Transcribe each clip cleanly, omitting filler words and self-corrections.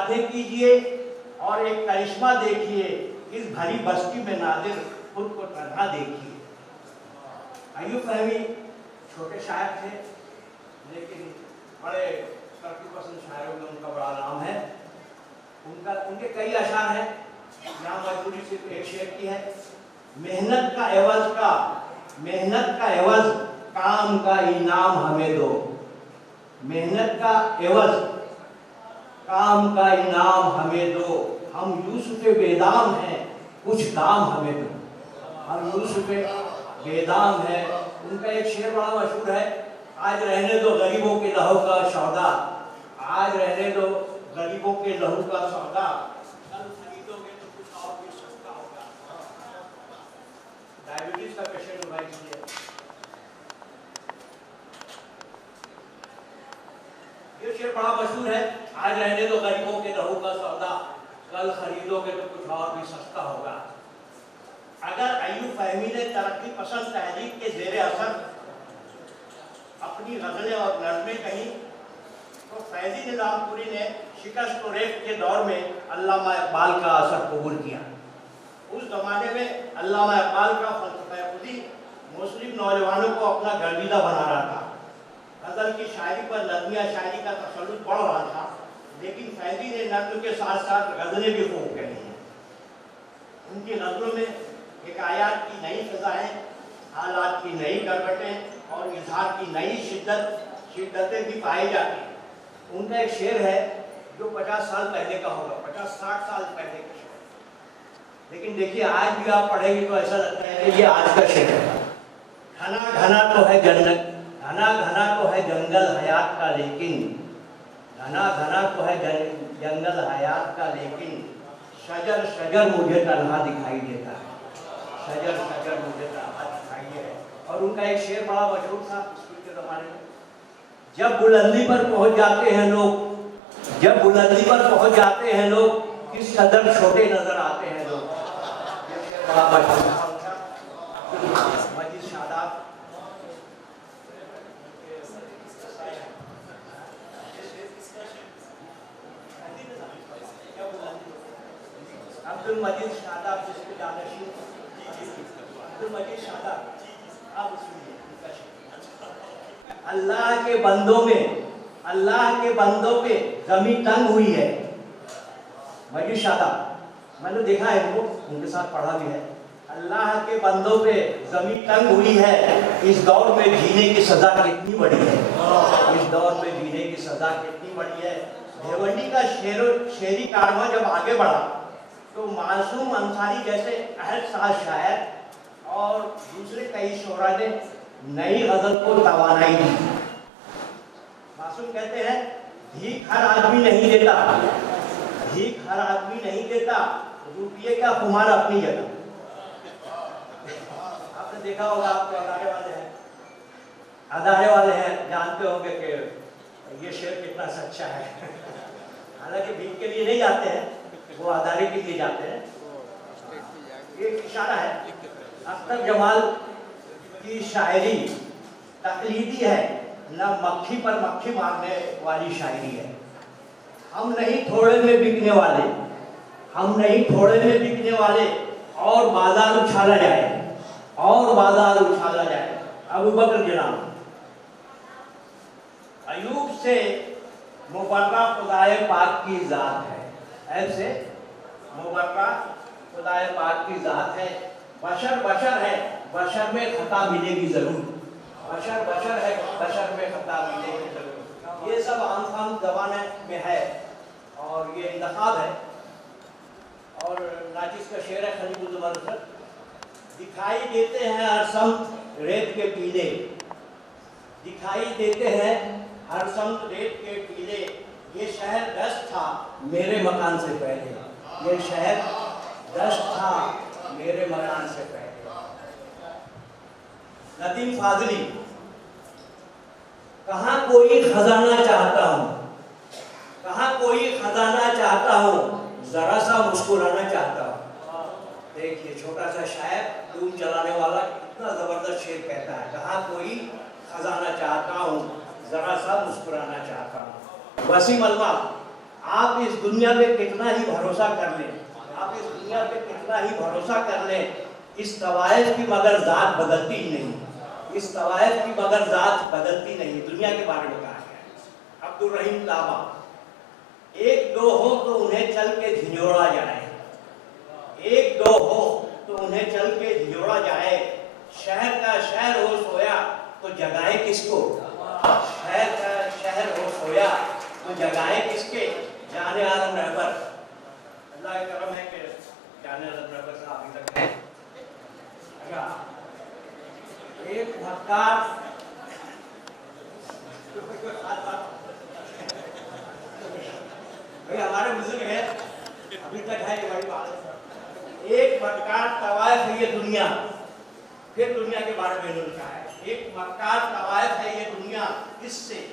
باتیں کیجئے اور ایک کرشمہ دیکھیے، اس بھری بستی میں نادر خود کو تنہا دیکھیے۔ ایوب فہمی چھوٹے شاعر تھے لیکن بڑے ترقی پسند شاعروں میں ان کا بڑا نام ہے۔ ان کے کئی اشعار ہیں، یہاں مجبوری صرف ایک شعر کی ہے۔ محنت کا عوض کام کا انعام ہمیں دو، محنت کا عوض کام کا انعام ہمیں دو، ہم یوسف بیدام ہیں کچھ دام ہمیں دو، ہم یوسف بیدام ہیں۔ ان کا ایک شعر بڑا مشہور ہے، آج رہنے دو غریبوں کے لہو کا سودا، آج رہنے دو غریبوں کے لہو کا سودا، کل خریدو گے تو کچھ اور بھی سستا ہوگا۔ ڈائبٹیز کا پیشنٹ ہوا اس لیے یہ شعر بڑا مشہور ہے، آج رہنے دو غریبوں کے لہو کا سودا، کل خریدو گے تو کچھ اور بھی سستا ہوگا۔ اگر ایوب فہمی نے ترقی پسند تحریک کے زیر اثر اپنی غزلیں اور نظمیں کہیں تو فیضی نظام پوری نے شکست و ریخت کے دور میں علامہ اقبال کا اثر قبول کیا۔ اس زمانے میں علامہ اقبال کا فلسفہ خودی مسلم نوجوانوں کو اپنا گرویدہ بنا رہا تھا۔ غزل کی شاعری پر نظمیہ شاعری کا تسلط بڑھ رہا تھا، لیکن فیضی نے نظم کے ساتھ ساتھ غزلیں بھی خوب کہی ہیں۔ ان کی غزلوں میں حکایات کی نئی فضائیں، حالات کی نئی کروٹیں اور اظہار کی نئی شدتیں بھی پائی جاتی ہیں۔ ان کا ایک شعر ہے جو 50 سال پہلے کا ہوگا، 50-60 سال پہلے کا شعر، لیکن دیکھیے آج بھی آپ پڑھیں گے تو ایسا لگتا ہے کہ یہ آج کا شعر ہے۔ گھنا گھنا تو ہے جنت، گھنا گھنا تو ہے جنگل حیات کا، لیکن گھنا گھنا تو ہے جنگل حیات کا، لیکن شجر شجر مجھے تنہا دکھائی دیتا ہے، شجر شجر مجھے تنہا دکھائی دیتا ہے۔ اور ان کا ایک شعر بڑا مشہور تھا اسکول کے زمانے میں، جب بلندی پر پہنچ جاتے ہیں لوگ، جب بلندی پر پہنچ جاتے ہیں لوگ، کس قدر چھوٹے نظر آتے ہیں لوگ۔ یہ شعر بڑا مشہور تھا ان کا۔ مجید شاداب عبدالمجید شاداب جس کے جانشین عبدالمجید شاداب، آپ سنیے ان کا شعر۔ اللہ کے بندوں پہ زمین تنگ ہوئی ہے۔ مجید شاداب، میں نے دیکھا ہے ان کے ساتھ پڑھا بھی ہے۔ اللہ کے بندوں پہ زمین تنگ ہوئی ہے، اس دور میں جینے کی سزا کتنی بڑی ہے، اس دور میں جینے کی سزا کتنی بڑی ہے۔ بھیونڈی کا شعری کارواں جب آگے بڑھا تو معصوم انصاری جیسے عہد ساز شاعر اور دوسرے کئی شعراء نے نئی غزل کو توانائی دی۔ معصوم کہتے ہیں بھیک ہر آدمی نہیں دیتا، بھیک ہر آدمی نہیں دیتا، روپیے کا خمار اپنی جگہ۔ آپ نے دیکھا ہوگا، آپ کو ادارے والے ہیں جانتے ہوں گے کہ یہ شعر کتنا سچا ہے۔ حالانکہ بھیک کے لیے نہیں جاتے ہیں، وہ ادارے کے لیے جاتے ہیں۔ ایک اشارہ ہے، اختر جمال کی شاعری تقلیدی ہے، نہ مکھی پر مکھی مارنے والی شاعری ہے۔ ہم نہیں تھوڑے میں بکنے والے، ہم نہیں تھوڑے میں بکنے والے، اور بازار اچھالا جائے، اور بازار اچھالا جائے۔ ابو بکر جناب، ایوب سے مبرہ خدائے پاک کی ذات ہے، ایب سے مبرہ خدائے پاک کی ذات ہے۔ بشر بشر ہے، بشر میں خطا ملے گی ضرور، بشر بشر ہے، بشر میں خطا ملے گی ضرور۔ یہ سب عام خام زبانیں میں ہے اور یہ انتخاب ہے۔ اور ناچیز کا شعر ہے خلیل الزمان، دکھائی دیتے ہیں ہر سمت ریت کے ٹیلے، دکھائی دیتے ہیں ہر سمت ریت کے ٹیلے، یہ شہر دست تھا میرے مکان سے پہلے، یہ شہر دست تھا میرے مکان سے پہلے۔ ندیم فاضلی، کہاں کوئی خزانہ چاہتا ہوں، کہاں کوئی خزانہ چاہتا ہوں، ذرا سا مسکرانا چاہتا ہوں۔ دیکھیے چھوٹا سا شاعر دھوم چلانے والا اتنا زبردست شعر کہتا ہے، کہاں کوئی خزانہ چاہتا ہوں، ذرا سا مسکرانا چاہتا ہوں۔ وسیم الما، آپ اس دنیا پہ کتنا ہی بھروسہ کر لیں، آپ اس دنیا پہ کتنا ہی بھروسہ کر لیں، اس طوائف کی مگر ذات بدلتی ہی نہیں، اس طوائف کی مگر ذات بدلتی نہیں۔ دنیا کے بارے میں کہا گیا ہے عبدالرحیم طابہ، ایک دو ہو تو انہیں چل کے جھنجھوڑا جائے، ایک دو ہو تو انہیں چل کے جھنجھوڑا جائے، شہر کا شہر ہو سویا تو جگائے کس کو، شہر کا شہر ہو سویا تو جگائے کس کے، جانے عالم رہبر۔ اللہ کا کرم ہے کہ جانے عالم رہبر صاحب ابھی تک ہیں۔ اچھا، ایک مکار ہمارے بزرگ ہیں ابھی تک ہے، یہ بڑی بات ہے۔ ایک مکار طوائف ہے یہ دنیا، پھر دنیا کے بارے میں انہوں نے کہا ہے ایک مکار طوائف ہے یہ دنیا، اس سے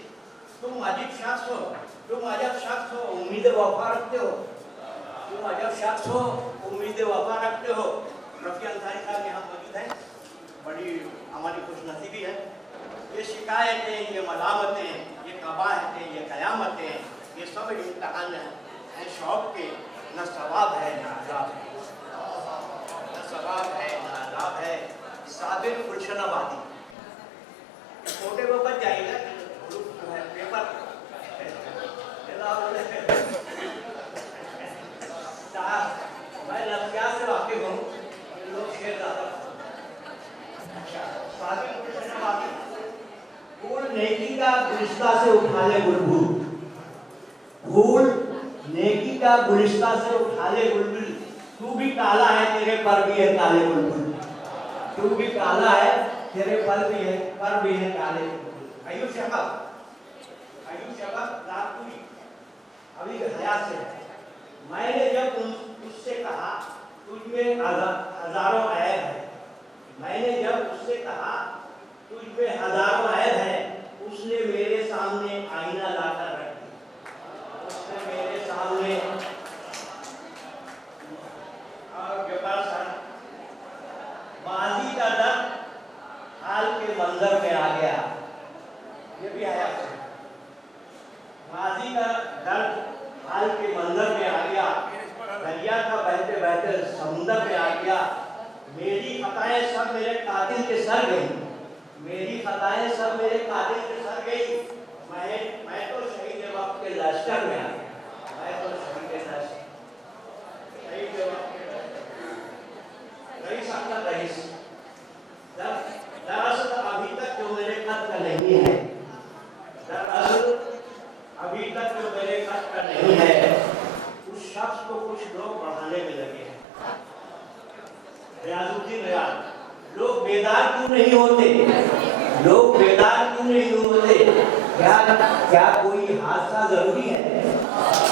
تم عجیب شخص ہو، تم عجب شخص ہو، امید وفا رکھتے ہو، تم عجب شخص ہو، امید وفا رکھتے ہو۔ رفیع انصاری صاحب یہاں موجود ہیں، بڑی ہماری خوش نصیبی ہے۔ یہ شکایتیں، یہ ملامتیں، یہ قباحتیں، یہ قیامتیں، یہ سب امتحان ہیں شوق کے، نہ ثواب ہے نہ عذاب ہے، نہ ثواب ہے نہ عذاب ہے۔ صابر گلشن آبادی، چھوٹے کو بچ جائے گا پیپر میں لفظیات سے واقف ہوں، لوگ شیر زیادہ۔ صابر گلشن آبادی، پھول نیکی کا گلشتہ سے اٹھا لے بلبل، پھول نیکی کا گلشتہ سے اٹھا لے بلبل، تو بھی کالا ہے تیرے پر بھی ہے کالے بلبل، تو بھی کالا ہے تیرے پر بھی ہے کالے بلبل۔ ایوب شفق راتپوری ابھی حیات سے ہے، میں نے جب اس سے کہا تجھ میں ہزاروں عیب ہے، میں نے جب اس سے کہا تجھ میں ہزاروں عیب ہے، اس نے میرے سامنے آئینہ لا کر رکھ دیا، اس نے میرے سامنے ماضی کا درد حال کے منظر میں آ گیا، یہ بھی آیا ہے، ماضی کا درد حال کے منظر میں آ گیا، دریا کا بہتے بہتے سمندر میں آ گیا، میری خطائیں سب میرے قاتل کے سر گئی، میری خطائیں سب میرے قاتل کے سر گئی، میں تو شہید وقت کے لشکر میں آ گیا، میں تو شہید وقت کے رئیس احمد رئیس، دراصل ابھی تک جو میرے خط کا نہیں ہے، دراصل ابھی تک جو میرے خط کا نہیں ہے، اس شخص کو کچھ لوگ بڑھانے میں لگے ہیں۔ ریاض الدین ریاض، لوگ بیدار کیوں نہیں ہوتے، لوگ بیدار کیوں نہیں ہوتے، کیا کوئی حادثہ ضروری ہے،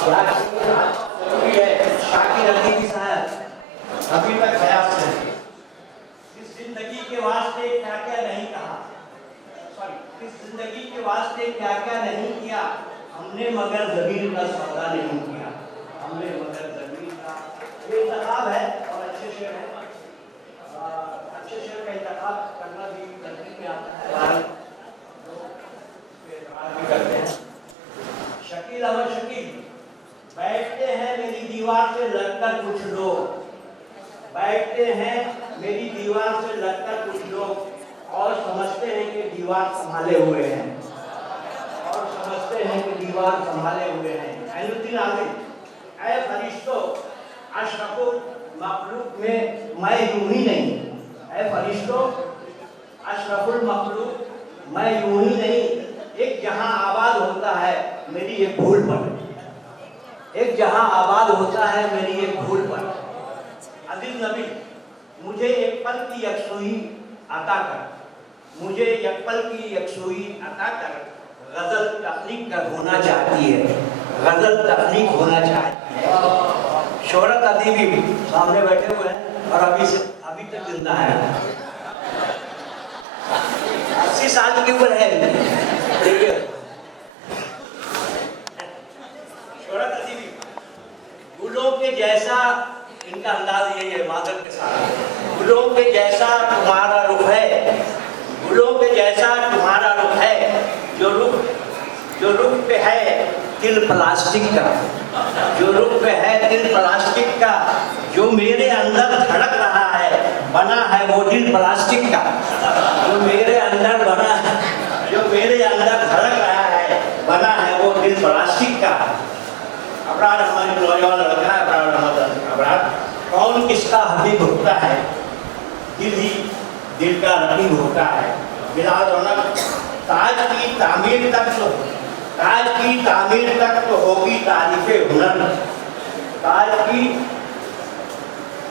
کیا کوئی حادثہ ضروری ہے؟ شاکر علی صاحب ابھی تک حیات سے ہیں، اس زندگی کے واسطے کیا کیا نہیں کہا، اس زندگی کے واسطے کیا کیا نہیں کیا، ہم نے مگر زمین کا سودا نہیں کیا، ہم نے مگر زمین کا، یہ انتخاب ہے اور اچھے شعر ہے، اچھے شعر کا انتخاب کرنا بھی ترتیب میں آتا ہے، بھی کرتے ہیں۔ شکیل احمد شکیل، بیٹھتے ہیں میری دیوار سے لگ کر کچھ لوگ، بیٹھتے ہیں میری دیوار سے لگ کر کچھ لوگ، اور سمجھتے ہیں کہ دیوار سنبھالے ہوئے ہیں، اور سمجھتے ہیں کہ دیوار سنبھالے ہوئے ہیں۔ عین الدین عامر، اے فرشتوں اشرف المخلوق میں میں یوں ہی نہیں، اے فرشتوں اشرف المخلوق میں یوں ہی نہیں، ایک جہاں آباد ہوتا ہے میری ایک بھول پر، ایک جہاں آباد ہوتا ہے میری ایک بھول پر۔ عزیز نبی، مجھے ایک پل کی یکسوئی عطا کر، مجھے ایک پل کی یکسوئی عطا کر، غزل تخلیق کر ہونا چاہتی ہے، غزل تخلیق ہونا چاہتی ہے۔ شہرت ادیبی بھی سامنے بیٹھے ہوئے ہیں اور ابھی تک زندہ ہے، 80 سال کی عمر ہے، شہرت ادیبی، گلوں کے جیسا ان کا انداز یہی ہے، معذرت کے ساتھ، گلوں کے جیسا تمہارا رخ ہے، گلوں کے جیسا تمہارا رخ ہے، جو رخ پہ ہے दिल प्लास्टिक का, जो रुख पे है दिल प्लास्टिक का, जो मेरे अंदर धड़क रहा है बना है वो दिल प्लास्टिक का, जो मेरे अंदर बना है, जो मेरे अंदर धड़क रहा है बना है वो दिल प्लास्टिक का। अबरार हमारी नौजवान लड़का है, अबरार अहमद अबरार। कौन किसका हबीब होता है, दिल ही दिल का रकीब होता है। बिलाल रौनक, ताज की तामीर तक तो, ताज की तामीर तक तो होगी तारीफ़े हुनर, ताज की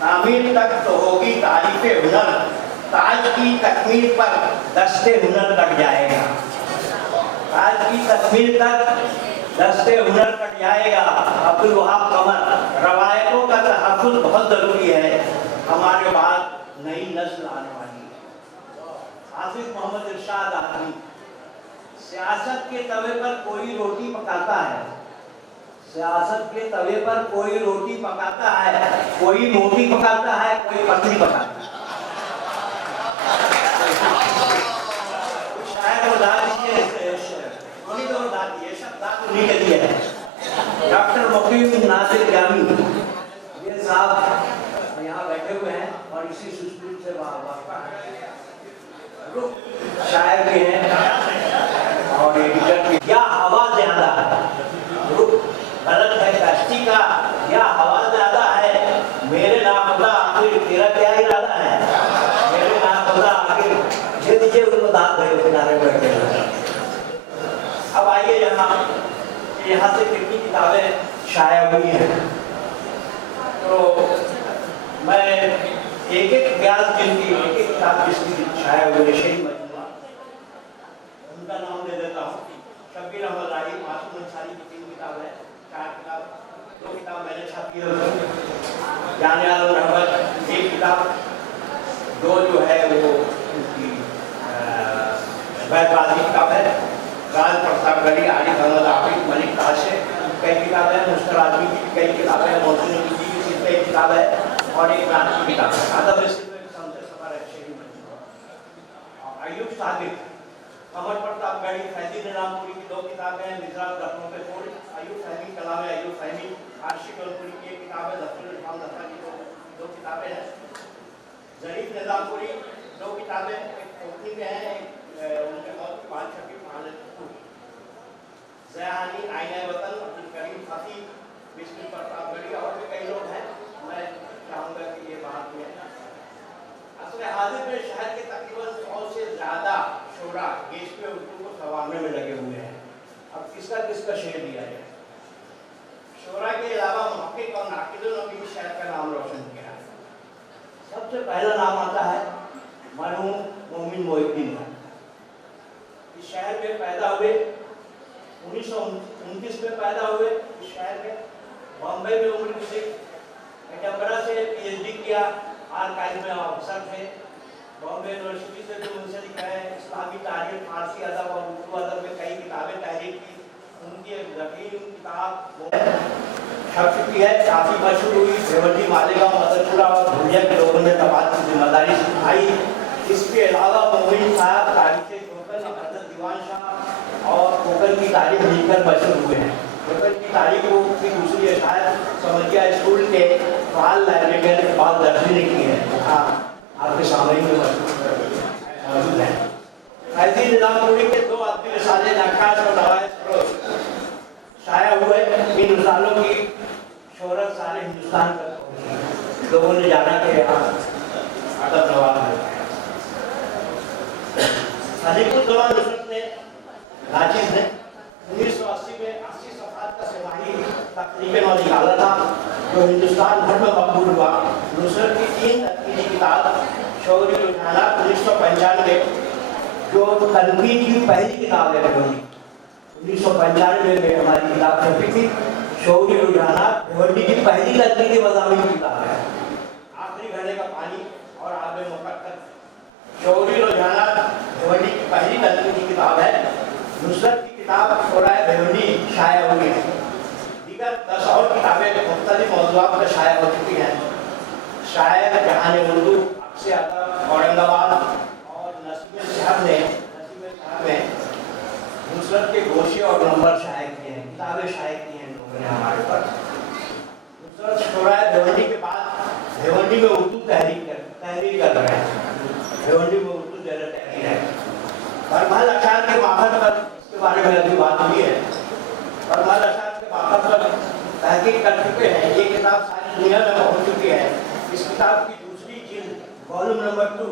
तामीर तक तो होगी तारीफ़े हुनर, ताज की तकमील पर दस्ते हुनर लग जाएगा, ताज की तकमील तक दस्ते हुनर कट जाएगा। अब्दुल वहाब कमर, रवायतों का तहफ़्फ़ुज़ बहुत ज़रूरी है, हमारे बाद नई नस्ल आने वाली है। हाफिज़ मोहम्मद इरशाद आदमी, सियासत के तवे पर कोई रोटी पकाता है, सियासत के तवे पर कोई रोटी पकाता है, कोई मोटी पकाता है, कोई पतली पकाता है। शायद वो उन्हीं के लिए है। डॉक्टर मुकीम नासिर जामी, ये साहब यहाँ बैठे हुए हैं और इसी स्कूल से वाक़फ़ हैं, शायर भी हैं और एडिटर भी। या हवा ज़्यादा है, गलत है कश्ती का, या हवा ज़्यादा है, मेरे नाख़ुदा आखिर तेरा क्या इरादा है, मेरे नाख़ुदा आखिर ये दीजिए उनको दाद दे किनारे बैठे। अब आइए यहाँ से कितनी किताबें शाया हुई हैं, तो मैं एक एक व्यास जिनकी एक एक किताब जिसकी शाया हुई है, शेरी मजमूआ, उनका नाम दे देता हूँ। शब्बीर अहमद राही, मासूम अंसारी की 3 किताब है, 4 किताब, 2 किताब मैंने छापी है, जाने आलम रहमत 1 किताब, 2 जो है वो उनकी वैदवादी किताब है, राज प्रताप गढ़ी, आरिफ अहमद आबिद, मलिक ताशे कई किताबें हैं, मुश्तर आदमी की कई किताबें हैं, मोहसिन की सिर्फ एक किताब है और एक रात की किताब है। आदम अयूब सादिक, कमर प्रताप गढ़ी, फैजी निजामपुरी की 2 किताबें हैं, मिज़रात दफनों पे फूल, अयूब फहमी, कलाम अयूब फहमी, आशिक गौनपुरी की 1 किताब है, जफरुल इस्लाम दफा की 2 किताबें हैं, ज़रीफ निजामपुरी 2 किताबें, एक कोठी में है, उनके मौत की 5 छपी, ज़यानी, आईना वतन, अब्दुल करीम खफी, विष्णु प्रताप गढ़ी और भी कई लोग हैं। मैं चाहूँगा कि ये बात में असले हाजिर में शहर के तकरीबन 100 से ज़्यादा शोरा गेश पे उर्दू को संवारने में लगे हुए हैं। अब किसका शेर दिया जाए। शोरा के अलावा मुहक्किक और नाक़िदों ने भी शहर का नाम रोशन किया है। सबसे पहला नाम आता है मरहूम मोमिन मोहिउद्दीन का। इस शहर में पैदा हुए, 1929 में पैदा हुए इस शहर में। बॉम्बे में उम्र गुजरी, एडनबरा से PhD किया, आर्काइव में अफसर थे। बॉम्बे यूनिवर्सिटी से जो मुंसलिक है, इस्लामी तारीख, फारसी अदब और उर्दू अदब में कई किताबें तहरीर की। उनकी एक ज़कीर किताब छप चुकी है, काफ़ी मशहूर हुई। देवल्ली, मालेगांव, मदरपुरा और धुलिया के लोगों ने तबाद की जिम्मेदारी उठाई। इसके अलावा मोमिन साहब तारीख़ कोकल, हज़रत दीवान शाह और कोकल की तारीख लिखकर मशहूर हुए हैं। कोकल की तारीख को की दूसरी अशायर समझिया स्कूल के फाल लाइब्रेरियन इकबाल दर्जी ने की है। हाँ, आपके सामने में मौजूद है। फैजी निजामपुरी के 2 अदबी रिसाले नक्काश और नवाज़ शाया हुए। इन रिसालों की शोहरत सारे हिंदुस्तान तक लोगों ने जाना कि यहाँ अदब नवाज है। खलीफुल नुसरत ने नाजिज़ ने 1980 में 80 सफ़हात का सिपाही तकरीबन निकाला था, जो हिंदुस्तान भर में मकबूल हुआ। नुसरत की 3 तनकीदी किताब, शौरी रुझानात 1995, जो तनकीद की पहली किताब है, 1995 में हमारी किताब छपी थी। शौरी रुझानात भिवंडी की पहली तनकीदी मज़ामीन की किताब है। आखिरी घड़े का पानी और आब मुक़द्दर, शौरी रुझानात भिवंडी की पहली तनकीदी किताब है। नुसरत की किताब शोराए भिवंडी शाया हुई है। दीगर 10 और किताबें मुख्तलिफ मौज़ूआत पर शाया हो चुकी हैं। शायर जहान उर्दू, अक्स अदब, औरंगाबाद और नसीम साहब ने नुसरत के गोशी और नंबर शाया किए हैं। किताबें शायद की हैं लोगों ने हमारे पर। शोरा भिवंडी के बाद भिवंडी में उर्दू तहरीक कर रहे हैं, भिवंडी में उर्दू ज़्यादा तहरीर है। बरमहल अशार के माखन पर इसके बारे में अभी बात हुई है। बरमहल अशार के माखन पर तहकीक कर चुके हैं, ये किताब सारी दुनिया में पहुँच चुकी है। इस किताब की दूसरी जिल्द वॉल्यूम नंबर 2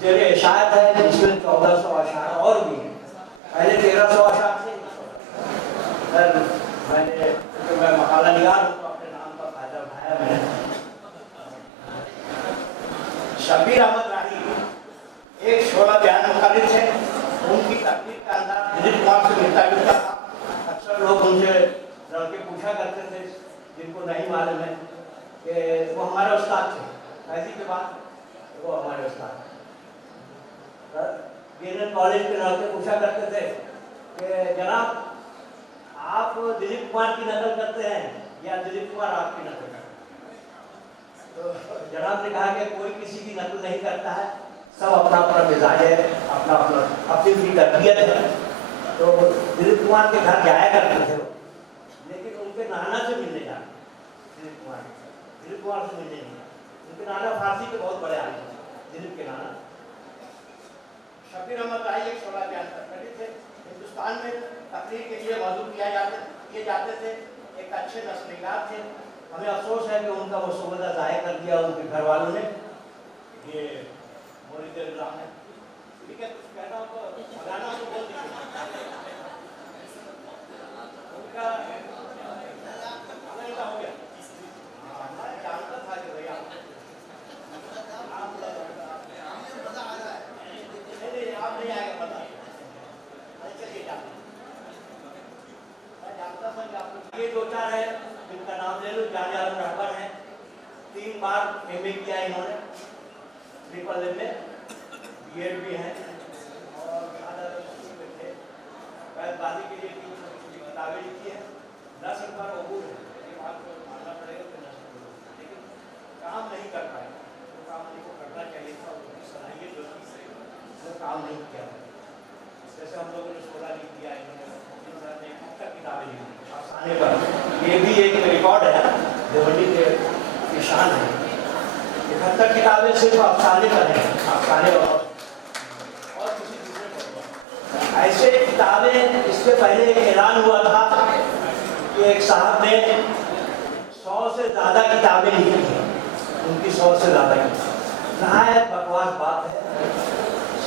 ज़ेरे इशाअत है, जिसमें 1400 अशार और भी हैं। पहले 1300 अशार थे। मैं मकाला निगार हूँ तो अपने नाम का फायदा उठाया मैंने। शबीर अहमद राही एक शोला बयान मुखरिर थे। उनकी तकलीफ का अंदाज दिलीप कुमार से मिलता जुलता था। अक्सर लोग उनसे लड़के पूछा करते थे जिनको नहीं मालूम है कि वो हमारे उस्ताद थे। फैजी के बाद वो हमारे उस्ताद बीएनएन कॉलेज के लड़के पूछा करते थे कि जनाब आप दिलीप कुमार की नकल करते हैं या दिलीप कुमार आपकी नकल करते हैं? तो जनाब ने कहा कि कोई किसी की नकल नहीं करता है, सब अपना अपना मिजाज है, अपना अपना अपनी अपनी तरबियत है। तो दिलीप कुमार के घर जाया करते थे, लेकिन उनके नाना से मिलने जाते। दिलीप कुमार से मिलने नहीं जाते। उनके नाना फारसी के बहुत बड़े आदमी थे, दिलीप के नाना। शबीर अहमद राही एक शोला बयान करते थे। हिंदुस्तान में तकरीर के लिए मौजूद किए जाते थे। एक अच्छे नस्लनिगार थे। हमें अफसोस है कि उनका वो सुबदा ज़ाया कर दिया उनके घर वालों ने। ये मोरिद इल्ज़ाम है, ठीक है, कुछ कहना हो तो मौलाना को बोल दीजिए। उनका हो गया, मैं जानता था कि भैया आप नहीं आएगा पता। चलिए मैं जानता था कि आप ये दो चार है जिनका नाम ले लो। जाने रहबर हैं, 3 बार एमए किया इन्होंने, ट्रिपल एम में बीएड भी हैं और थे। वैदवादी के लिए 3 छोटी किताबें लिखी है। नस्ल पर अबूर है, ये बात को मानना पड़ेगा कि नस्ल पर, लेकिन काम नहीं कर पाए। वो काम इनको करना चाहिए था, उनकी सलाहियत जो थी वो काम नहीं किया। जैसे हम लोगों ने 16 लिख दिया, इन्होंने किताबें लिखी अफसाने पर। ये भी एक रिकॉर्ड है, भिवंडी के निशान है। 71 किताबें सिर्फ अफसाने पर हैं, अफसाने और किसी दूसरे पर। ऐसे किताबें, इससे पहले एक ऐलान हुआ था कि एक साहब ने 100 से ज़्यादा किताबें लिखी हैं। उनकी 100 से ज़्यादा किताबें, नहायत बकवास बात है।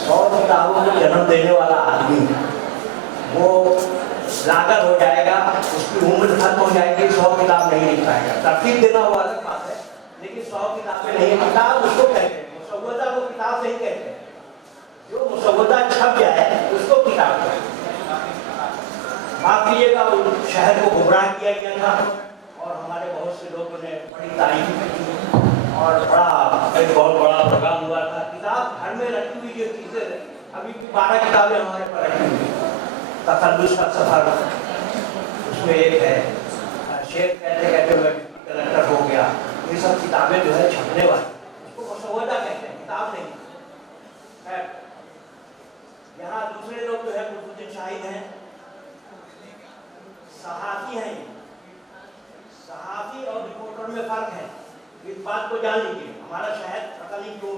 100 किताबों को जन्म देने वाला आदमी वो लागर हो जाएगा, उसकी उम्र खत्म हो जाएगी, 100 किताब नहीं लिख पाएगा। तरतीब देना वो अलग बात है, लेकिन 100 किताबें नहीं। किताब उसको कहते हैं, मुसव्वदा को किताब नहीं कहते। जो मुसव्वदा छप जाए उसको किताब कहते हैं। माफ कीजिएगा, शहर को गुमराह किया गया था और हमारे बहुत से लोगों ने बड़ी तारीफ की और एक बहुत बड़ा प्रोग्राम हुआ था। किताब घर में रखी हुई जो चीज़ें, अभी 12 किताबें हमारे पर रखी हुई। तखल्लुस का सफर उसमें एक है, शेर कहते कहते मैं कलेक्टर हो गया। ये सब किताबें जो है छपने वाली, उसको मुसव्वदा कहते हैं, किताब नहीं है। यहाँ दूसरे लोग जो है कुतुबुद्दीन शाहिद हैं, सहाफ़ी हैं। सहाफ़ी और रिपोर्टर में फ़र्क है, इस बात को जान लीजिए। हमारा शहर पता नहीं क्यों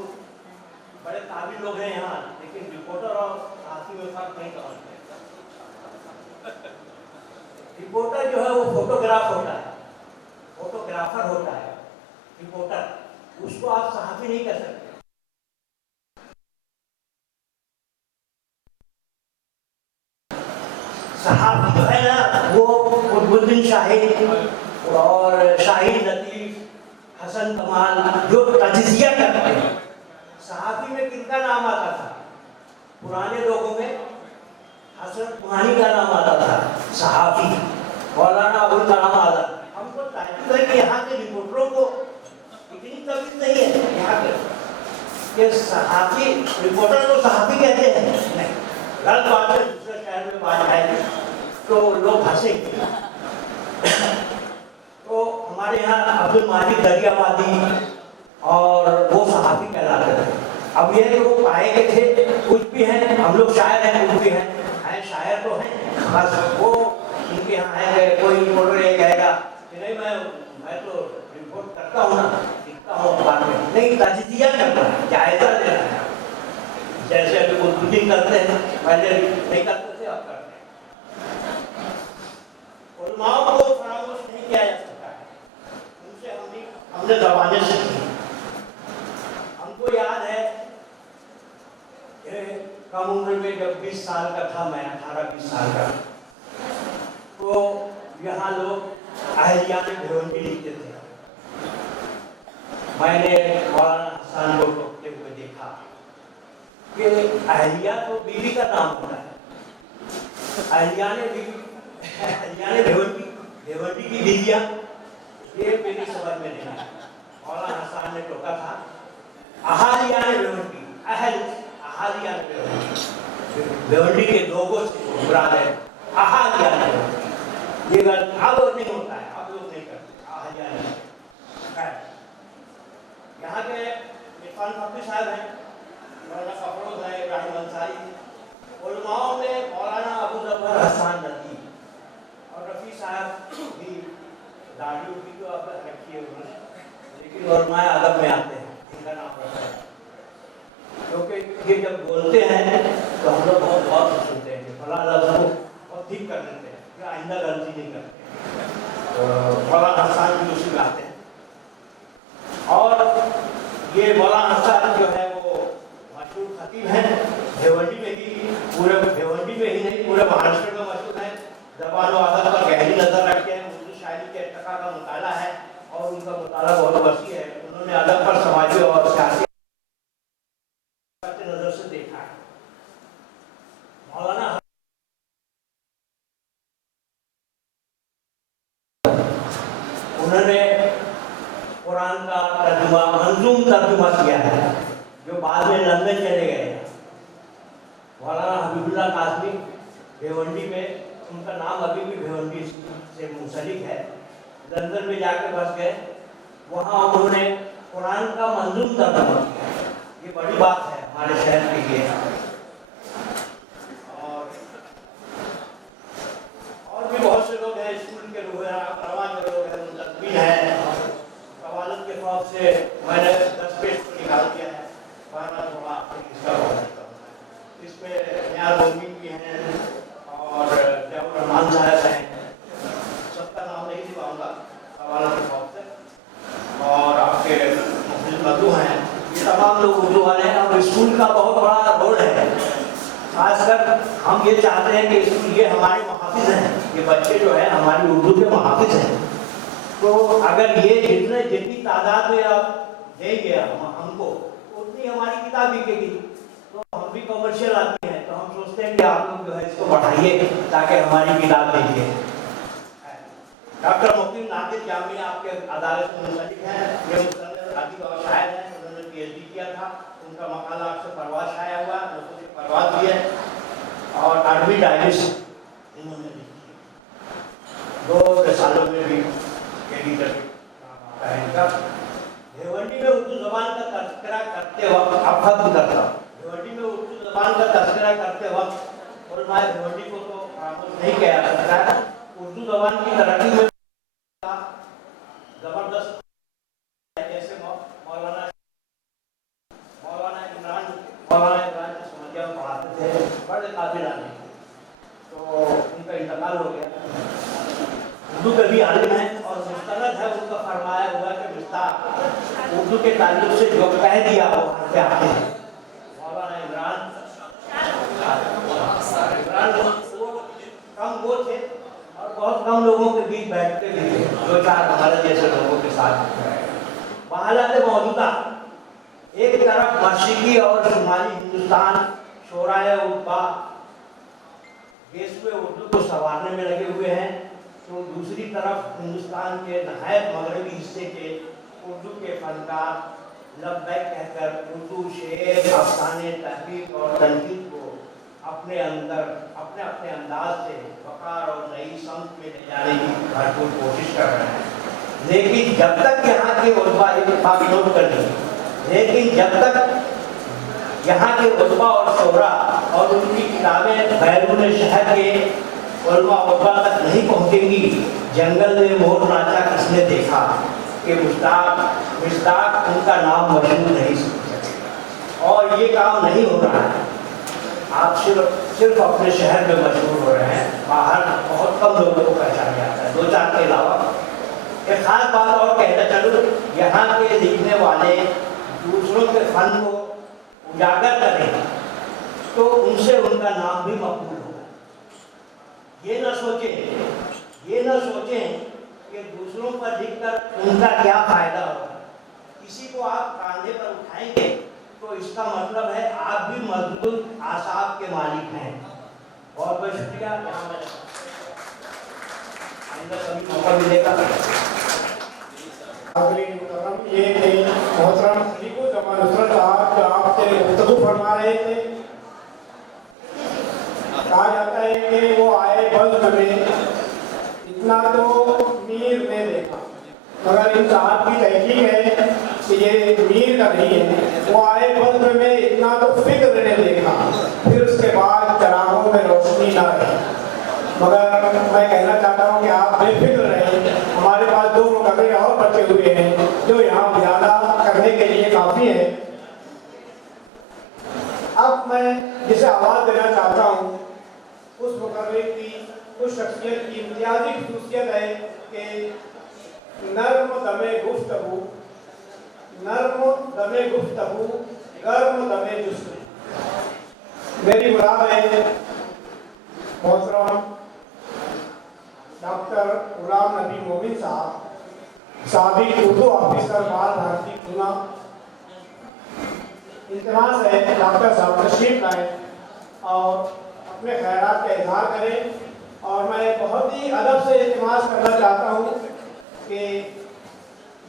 बड़े काबिल लोग हैं यहाँ, लेकिन रिपोर्टर और सहाफ़ी में फ़र्क नहीं समझते। रिपोर्टर जो है वो फोटोग्राफ होता है, फोटोग्राफर होता है रिपोर्टर, उसको आप सहाफ़ी नहीं कह सकते। सहाफ़ी जो है ना वो कुतुबुद्दीन शाहिद और शाहिद लतीफ़, हसन कमाल जो तजिज़िया करते हैं। सहाफ़ी में किनका नाम आता था? पुराने लोगों में हसन कुमानी का नाम आता था सहाफ़ी, मौलाना अबुल कलाम आज़ाद। हमको ताज्जुब है कि यहाँ के रिपोर्टरों को इतनी तमीज़ नहीं है यहाँ के कि सहाफ़ी, रिपोर्टर को सहाफ़ी कहते हैं। नहीं, गलत बात है। दूसरे शहर में बात आएगी तो लोग हंसेंगे। तो हमारे यहाँ अब्दुल माजिद दरियाबादी और वो सहाफ़ी कहलाते थे। अब ये कि वो पाए के थे, कुछ भी हैं, हम लोग शायर हैं, कुछ भी हैं, शायर तो हैं, बस वो इनके के यहाँ है, कोई रिपोर्टर ये कहेगा कि नहीं मैं तो रिपोर्ट करता हूँ ना, लिखता हूँ अखबार में, नहीं तजजिया करना है, जायजा लेना है। जैसे अभी वो बुकिंग करते हैं, पहले नहीं करते थे, अब करते हैं। उलमाओं को फरामोश नहीं किया जा सकता है, उनसे हमने दबाने सीखी। हमको याद है कम उम्र में जब 20 साल का था मैं, 18-20 साल का, तो यहाँ लोग अहलियान भिवंडी लिखते थे। मैंने मौलाना हसन को टोकते हुए देखा कि अहलिया तो बीवी का नाम होता है, अहलियान भिवंडी की बीवियाँ, ये मेरी समझ में नहीं आई। मौलाना हसन ने टोका था अहलियान भिवंडी, अहलियान भिवंडी के लोगों से मुराद है अहलियान भिवंडी। ये गलत अब नहीं होता है, अब लोग नहीं करते अहलियान। यहाँ के इरफान फखरी साहब हैं, मौलाना फखरुल है, इब्राहिम अंसारी, उलमाओं में मौलाना अबू जफर हसन नदवी और रफ़ी साहब भी, दाढ़ी भी तो अब रखी है उन्होंने, लेकिन उलमाए अदब में आते हैं, इनका नाम रखा है। क्योंकि ये जब बोलते हैं तो हम लोग बहुत बहुत सुनते हैं कि फला लफ्ज़ को बहुत ठीक कर देते हैं, या आइंदा गलती नहीं करते। मौलाना हसन भी उसी में आते हैं। और ये मौलाना हसन जो है वो मशहूर खतीब हैं, भिवंडी में ही, पूरे भिवंडी में ही नहीं पूरे महाराष्ट्र में मशहूर हैं। ज़बान व अदब पर गहरी नज़र रखते हैं, उर्दू शायरी के इर्तिक़ा का मुताला है और उनका मुताला बहुत वसी है। उन्होंने अदब पर समाजी और सियासी नज़र से देखा है। मौलाना उन्होंने कुरान का तर्जुमा, मंजूम तर्जुमा किया है, जो बाद में लंदन चले गए। मौलाना हबीबुल्लाह कासमी भिवंडी में, उनका नाम अभी भी भिवंडी से मुंसलिक है, लंदन में जाकर बस गए, वहाँ उन्होंने कुरान का मंजूम तर्जुमा किया। ये बड़ी बात है हमारे शहर के लिए। और भी बहुत से लोग हैं, स्कूल के लोग हैं, रवा के लोग हैं, मुंतज़मीन हैं। कवालत के खौफ से मैंने 10 पेज को निकाल दिया है, वरना थोड़ा इसका बहुत इसमें नया लोगी भी हैं और जब रहमान साहब हैं, सबका नाम नहीं दिखाऊंगा कवालत के खौफ से, और आपके मधु हैं, ये तमाम लोग उर्दू वाले हैं। और स्कूल का बहुत बड़ा रोल है, खासकर हम ये चाहते हैं कि स्कूल ये हमारे मुहाफिज हैं, ये बच्चे जो है हमारी उर्दू के मुहाफिज हैं। तो अगर ये जितनी तादाद में आप देंगे हमको, उतनी हमारी किताब बिकेगी। तो हम भी कमर्शियल आदमी हैं, तो हम सोचते हैं कि आप लोग जो है इसको बढ़ाइए ताकि हमारी किताब बिके। डॉक्टर मुकीम नादिर जामिया आपके अदालत में मुंसलिक हैं, ये मुसन्निफ अदीब और शायर हैं, उन्होंने PhD किया था, उनका मकाला आपसे परवाज़ छाया हुआ, नफूस परवाज़ भी है, और अरबी डाइजेस्ट इन्होंने लिखी, 2 रसालों में भी एडिटर आता है इनका। भिवंडी में उर्दू ज़बान का तज़किरा करते वक्त अब खत्म करता हूँ, भिवंडी में उर्दू ज़बान का तज़किरा करते वक्त उलमाए भिवंडी को तो फरामोश नहीं किया जा सकता है। उर्दू ज़बान की तरक्की में जबरदस्त, जैसे मौलाना इमरान समझिया पढ़ाते थे, बड़े काबिल आदमी, तो उनका इंतकाल हो गया। उर्दू के भी आलिम हैं और मुस्तनद है उनका फरमाया हुआ कि मिफ्ताह उर्दू के ताल्लुक से जो कह दिया वो हरफ़े आते हैं। मौलाना इमरान कम वो थे और बहुत कम लोगों के बीच बैठते भी थे, 2-4 हमारे जैसे लोगों के साथ। बहालत मौजूदा एक तरफ मशरिकी और शुमाली हिंदुस्तान शोराए उर्बा देश में उर्दू को संवारने में लगे हुए हैं, तो दूसरी तरफ हिंदुस्तान के नहायत मगरबी हिस्से के उर्दू के फनकार लब्बैक कहकर उर्दू शेर, अफसाने, तहकीक और तनकीद को अपने अंदर अपने अपने अंदाज से वक़ार और नई समत में ले जाने की भरपूर कोशिश कर रहे हैं। लेकिन जब तक यहाँ के उलमा नोट कर ली, लेकिन जब तक यहाँ के उलमा और शोरा और उनकी किताबें बैरून शहर के उलमा उलमा तक नहीं पहुँचेंगी। जंगल में मोर नाचा किसने देखा कि मुश्ताक उनका नाम मशहूर नहीं सके। और ये काम नहीं हो रहा है, आप सिर्फ अपने शहर में मशहूर हो रहे हैं, बाहर बहुत कम लोगों को पहचान जाता है, 2-4 के अलावा। एक खास बात और कहता चलूँ, यहाँ के लिखने वाले दूसरों के फन को उजागर करें तो उनसे उनका नाम भी मकबूल होगा। ये न सोचें कि दूसरों पर लिखकर उनका क्या फायदा होगा। किसी को आप कांधे पर उठाएंगे तो इसका मतलब है आप भी मजबूत आसाब के मालिक हैं। बहुत बहुत शुक्रिया। कभी मौका मिलेगा। ये मोहतरम को जमा नुसरत साहब जो आपसे गुफ्तगू फरमा रहे थे, कहा जाता है कि वो आए बल्ब में इतना तो मीर ने देखा, मगर इन साहब की तहकीक है कि ये मीर का नहीं है। वो आए बल्ब में इतना तो फिक्र ने देखा, फिर उसके बाद चरागों में रोशनी ना रही। मगर मैं कहना चाहता हूँ कि आप बेफिक्र रहें, हमारे पास 2 मुकदमे और बचे हुए हैं जो यहाँ ज़्यादा करने के लिए काफ़ी है। अब मैं जिसे आवाज़ देना चाहता हूँ उस मुकदमे की उस शख्सियत की इम्तियाजी खसूसियत है कि नर्म दमे गुफ्तगू गर्म दमे जुस्सू। मेरी मुराद है मोहतरम डॉक्टर गुलाम नबी मोमिन साहब, साबिक उर्दू ऑफिसर, बाल भारती पूना। इल्तिमास है डॉक्टर साहब तशरीफ लाएं और अपने ख्यालात का इजहार करें। और मैं बहुत ही अदब से इल्तिमास करना चाहता हूँ कि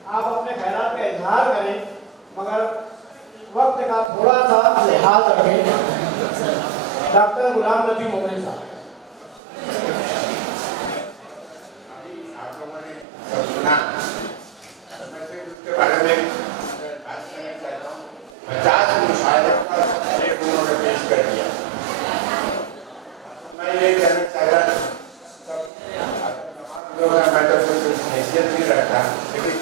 आप अपने ख्यालात का इजहार करें, मगर वक्त का थोड़ा सा लिहाज रखें। डॉक्टर गुलाम नबी मोमिन साहब। उसके बारे में बात करना चाहता हूँ। 50 मुशायरों का एक उन्होंने पेश कर दिया। मैं ये कहना चाह रहा मैं तो कुछ हैसियत नहीं रखता, लेकिन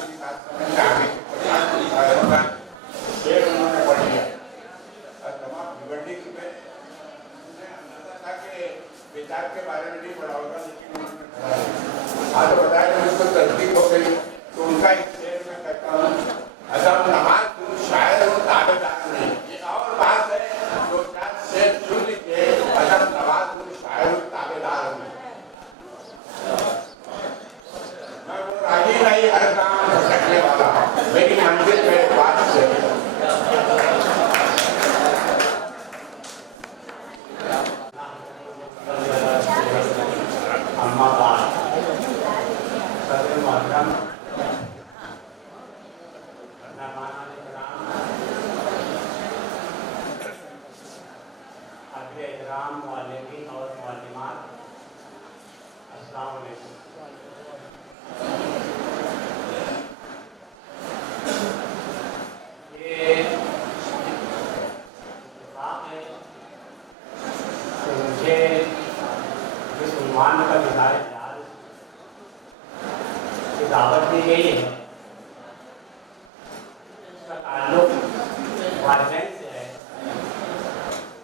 आगे मुशायरों का एक उन्होंने पढ़ दिया और तमाम लिबर्टी में अंदाजा था कि विचार के बारे में नहीं पढ़ा होगा, लेकिन उन्होंने पढ़ा। आज बताया जब उसको तस्दीक हो गई तो उनका एक शेर में कहता हूँ, अगर नमाज तुम शायर हो ताबेदार नहीं। ये और बात है, 2-4 शेर सुन लीजिए, अगर नमाज तुम शायर हो ताबेदार नहीं। मैं वो राजी नहीं हर काम भटकने वाला, मेरी मंजिल में बात से दावत दी गई है, उसका ताल्लुक वालिदैन से है।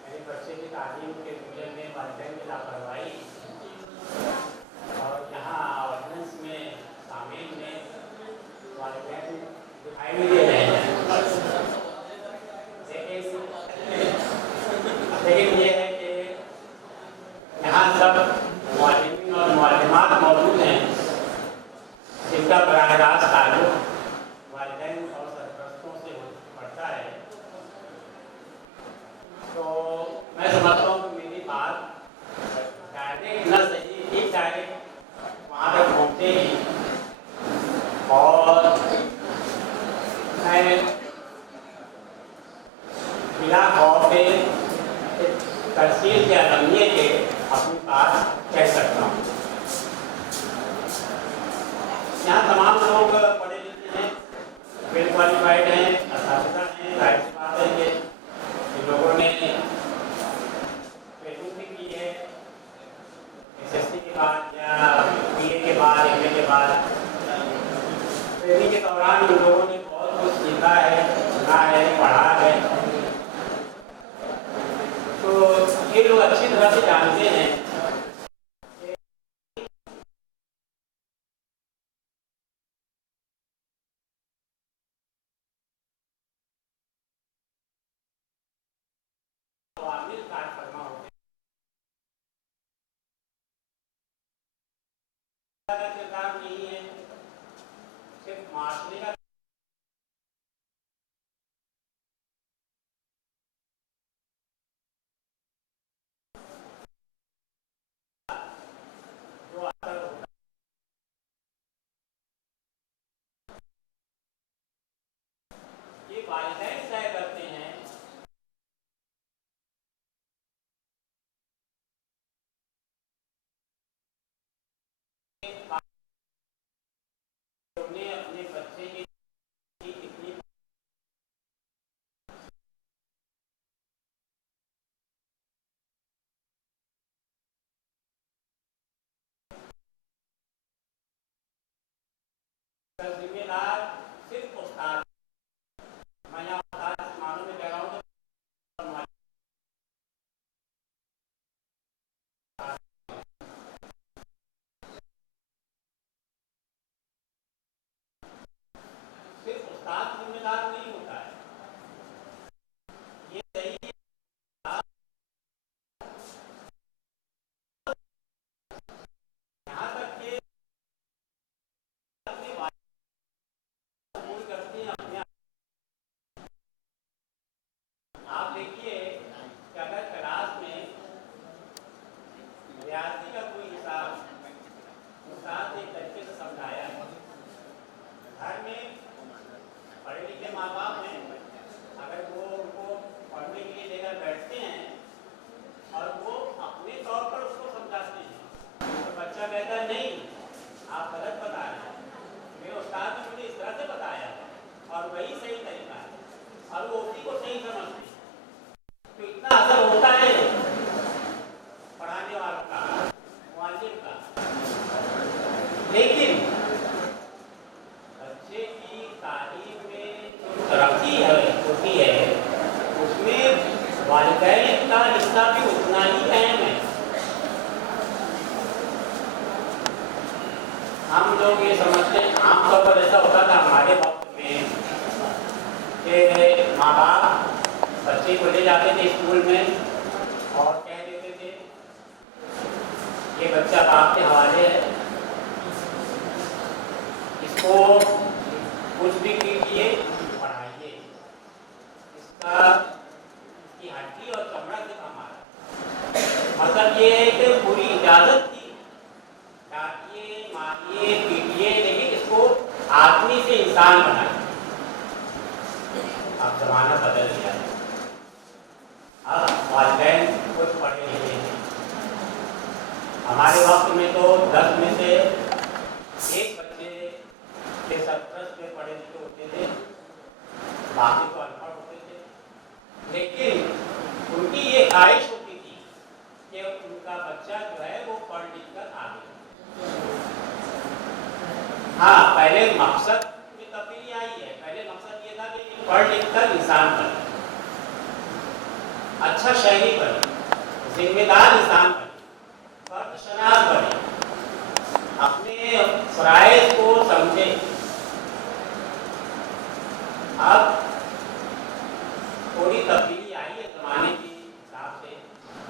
यानी बच्चे की तालीम के मुझे में वालिदैन की लापरवाही और यहाँ ऑर्डिनेंस में शामिल में वालिदैन दिखाई नहीं दे रहे हैं। लेकिन ये है कि यहाँ सब मुअल्लिमीन और मुअल्लिमात मौजूद हैं जिनका बराह रास्त ताल्लुक वालिदैन और सरपरस्तों से पड़ता है। तो मैं समझता हूँ कि मेरी बात डायरेक्ट न सही, इनडायरेक्ट वहाँ तक पहुँचते ही। और मैं बिना खौफ के तफसील के अलमिये के अपनी बात कह सकता हूँ। यहाँ तमाम लोग पढ़े लिखे हैं, वेल क्वालिफाइड हैं, असातिज़ा हैं। जाहिर सी बात है कि लोगों ने ट्रेनिंग भी की है, SSC सुना है, पढ़ा है, तो ये लोग अच्छी तरह से जानते हैं अवामिल कार्यक्रम होते हैं। किरदार नहीं है, सिर्फ माशरे का जो असर होता है, ये वालिदैन तय करते हैं उन्हें अपने बच्चे की कितनी जिम्मेदार सिर्फ उस्ताद, मैं यहाँ उस्ताद के मानों में कह रहा हूँ सिर्फ उस्ताद जिम्मेदार नहीं होता है, ये सही है। यहाँ तक कि अपने कबूल करते हैं अपने आप देखिए कि अगर क्लास में रियाजी का कोई हिसाब उस्ताद ने एक तरीके से समझाया है, घर में पढ़े लिखे माँ बाप हैं, अगर वो उनको पढ़ने के लिए लेकर बैठते हैं और वो अपने तौर पर उसको समझाते हैं, तो बच्चा कहता है नहीं आप गलत बता रहे हैं, मेरे उस्ताद ने मुझे इस तरह से बताया और वही सही तरीका है, और वो उसी को सही समझते हैं। तो इतना असर होता है पढ़ाने वालों का, मुअल्लिम का। लेकिन बच्चे की तालीम में जो तरक्की होती है उसमें वालिदैन का हिस्सा भी उतना ही अहम है। हम लोग ये समझते हैं, आमतौर पर ऐसा होता था हमारे वक्त में कि माँ बाप बच्चे को ले जाते थे स्कूल में और कह देते थे ये बच्चा बाप के हवाले है, इसको कुछ भी कीजिए, पढ़ाइए, इसका की हड्डी और चमड़ा सिर्फ हमारा। मतलब ये है कि पूरी इजाजत थी, डांटिए मारिए पीटिए, लेकिन इसको आदमी से इंसान बनाए। अब जमाना बदल गया है, अब वालिदैन कुछ पढ़े लिखे हैं। हमारे वक्त में तो 10 में से एक बच्चे के सरप्लस में पढ़े लिखे होते थे, बाकी तो अनपढ़ होते थे। लेकिन उनकी ये ख्वाहिश होती थी कि उनका बच्चा जो है वो पढ़ लिख कर आगे। हाँ, पहले मकसद की तब्दीली आई है। पहले मकसद ये था कि पढ़ लिख कर इंसान बने, अच्छा शहरी बने, जिम्मेदार इंसान बने, फर्दशनास बने, अपने फराइज को समझे। अब थोड़ी तब्दीली आई है ज़माने के हिसाब से,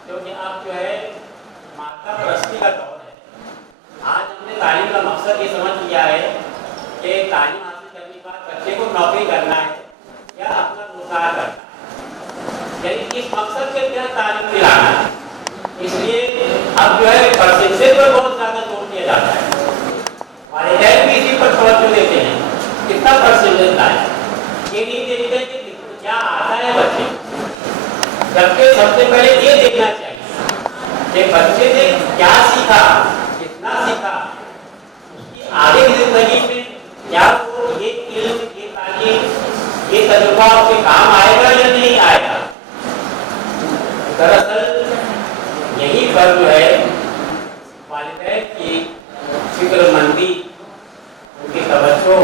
क्योंकि अब जो है माता परस्ती का दौर है। आज हमने तालीम का मकसद ये समझ लिया है कि तालीम हासिल करने के बाद बच्चे को नौकरी करना है या अपना रोजगार करना है, यानी इस मकसद के तहत तालीम दिलाना है। इसलिए अब जो है परसेंटेज पर बहुत ज़्यादा जोर दिया जाता है, वालिदैन भी इसी पर तवज्जो देते हैं कितना परसेंटेज लाए, ये नहीं देखते कि क्या आता है बच्चे, जबकि सबसे पहले ये देखना चाहिए कि बच्चे ने क्या सीखा, कितना सीखा, उसकी आगे की जिंदगी में क्या वो ये इल्म, ये तालीम, ये तजुर्बा उसके काम आएगा या नहीं आएगा। दरअसल यही पर जो है वालिदैन की फिक्रमंदी, उनकी तवज्जो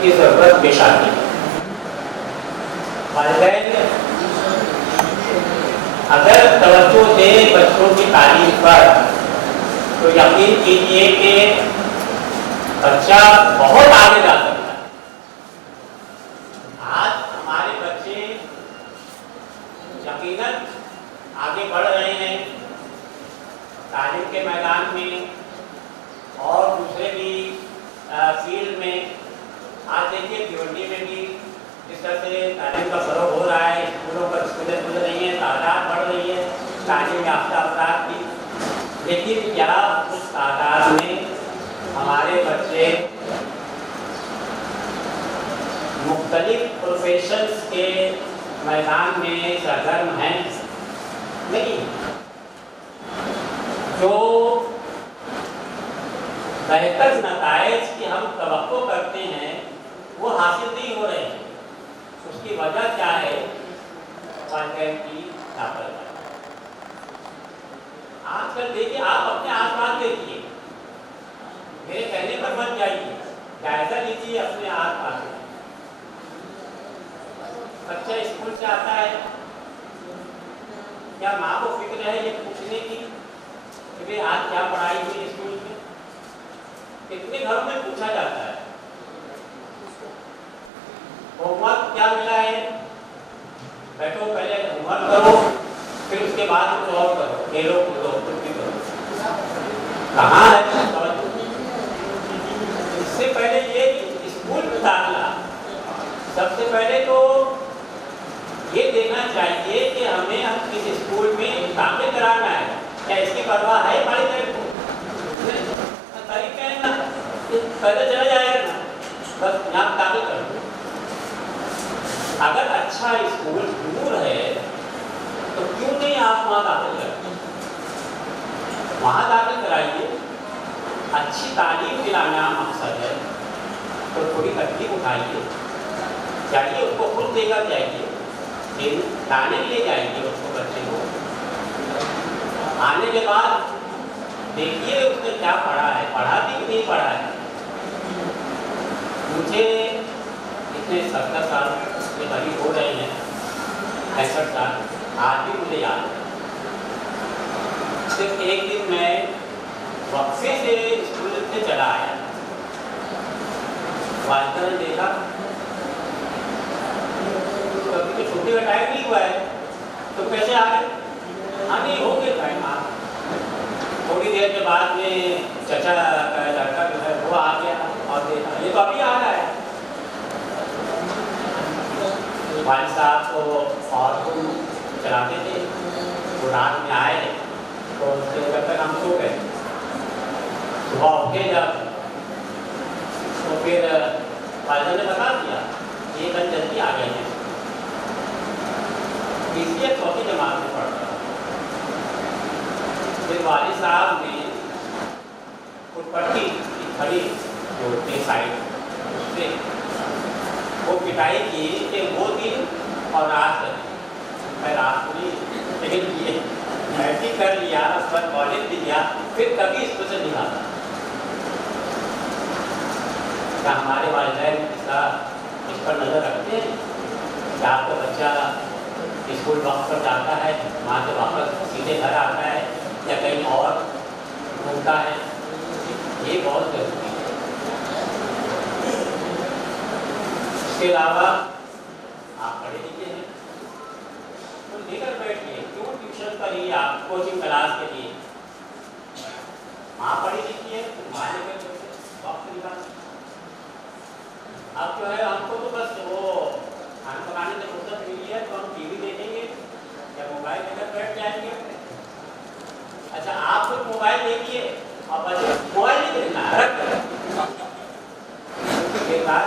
की जरूरत पेश आती है। والدین اگر توجہ دیں بچوں کی تعلیم پر تو یقین کیجیے کہ بچہ بہت آگے جا سکتا ہے. آج ہمارے بچے یقیناً آگے بڑھ رہے ہیں تعلیم کے میدان میں اور دوسرے بھی فیلڈ میں. آج دیکھیے بھیونڈی میں بھی جس طرح سے تعلیم کا فروغ ہو رہا ہے, اسکولوں پر اسکولیں کھل رہی ہیں, تعداد بڑھ رہی ہے تعلیم یافتہ افراد کی. لیکن کیا اس تعداد میں ہمارے بچے مختلف پروفیشنز کے میدان میں سرگرم ہیں؟ نہیں. جو بہتر نتائج کی ہم توقع کرتے ہیں وہ حاصل نہیں ہو رہے ہیں. اس کی وجہ کیا ہے؟ والدین کی لاپرواہی. آج کل دیکھیے, آپ اپنے آس پاس دیکھیے, میرے کہنے پر مت جائیے, جائزہ لیجیے اپنے آس پاس. بچہ اسکول سے آتا ہے, کیا ماں کو فکر ہے یہ پوچھنے کی کہ آج کیا پڑھائی ہوئی اسکول میں؟ کتنے گھروں میں پوچھا جاتا ہے ہوم ورک کیا ملا ہے, بیٹھو پہلے ہوم ورک کرو, پھر اس کے بعد کچھ اور کرو, کھیلو کودو کچھ بھی کرو. کہاں ہے توجہ؟ اس سے پہلے یہ اسکول میں داخلہ, سب سے پہلے تو یہ دیکھنا چاہیے کہ ہمیں کس اسکول میں داخل کرانا ہے. کیا اس کی پرواہ ہے والدین کو؟ طریقہ ہے نا, پہلے چلا جائے گا نا, بس یہاں داخل کر دو. اگر اچھا اسکول دور ہے تو کیوں نہیں آپ وہاں داخل کرتے؟ وہاں داخل کرائیے. اچھی تعلیم دلانا مقصد ہے تو تھوڑی تکلیف اٹھائیے, جائیے اس کو خود دے کر جائیے, لانے لے جائیے اس کو, بچے کو. آنے کے بعد دیکھیے اس نے کیا پڑھا ہے, پڑھا بھی نہیں پڑھا ہے. مجھے اتنے 70 سال کے قریب ہو رہے ہیں, 65 سال, آج بھی مجھے یاد ہے. صرف ایک دن میں وقفے سے اسکول سے چلا آیا, والدہ نے دیکھا کبھی تو چھٹی کا ٹائم نہیں ہوا ہے تو کیسے آ گئے؟ ہاں نہیں ہو گئے ٹائم. آپ تھوڑی دیر کے بعد میں چچا کا لڑکا جو ہے وہ آ گیا اور دیکھا یہ تو ابھی آ رہا ہے. والد صاحب کو اور چلاتے تھے, وہ رات میں آئے تو اس کے جب تک ہم سو گئے, صبح اٹھے جب تو پھر والدہ نے بتا دیا یہ کل جلدی آ گئے ہیں, اس لیے چوتھی جماعت میں پڑھ رہا. پھر والد صاحب نے خود پٹی کھڑی جو ہوتی سائڈ اس سے وہ پٹائی کی کہ وہ دن اور رات کریں. میں رات کو نہیں لیکن یہ میٹرک کر لیا, اس پر کالج دیا, پھر کبھی اس کو سے نکالا. کیا ہمارے والدین اس پر نظر رکھتے ہیں کہ آپ کا بچہ اسکول وقت پر جاتا ہے, وہاں سے واپس سیدھے گھر آتا ہے یا کہیں اور گھومتا ہے؟ یہ بہت ضروری ہے. اس کے علاوہ آپ پڑھے لکھے ہیں تو لے کر بیٹھیے, کیوں ٹیوشن پر ہی آپ کوچنگ کلاس کے لیے؟ ماں پڑھی لکھی ہے ماں لے کر وقت نکال. اب جو ہے ہم کو تو بس وہ کھانا پکانے سے فرصت ملی ہے تو ہم ٹی وی دیکھیں گے یا موبائل لے کر بیٹھ جائیں گے. اچھا آپ خود موبائل دیکھیے اور بچے موبائل نہیں دیکھنا ہے, رکھ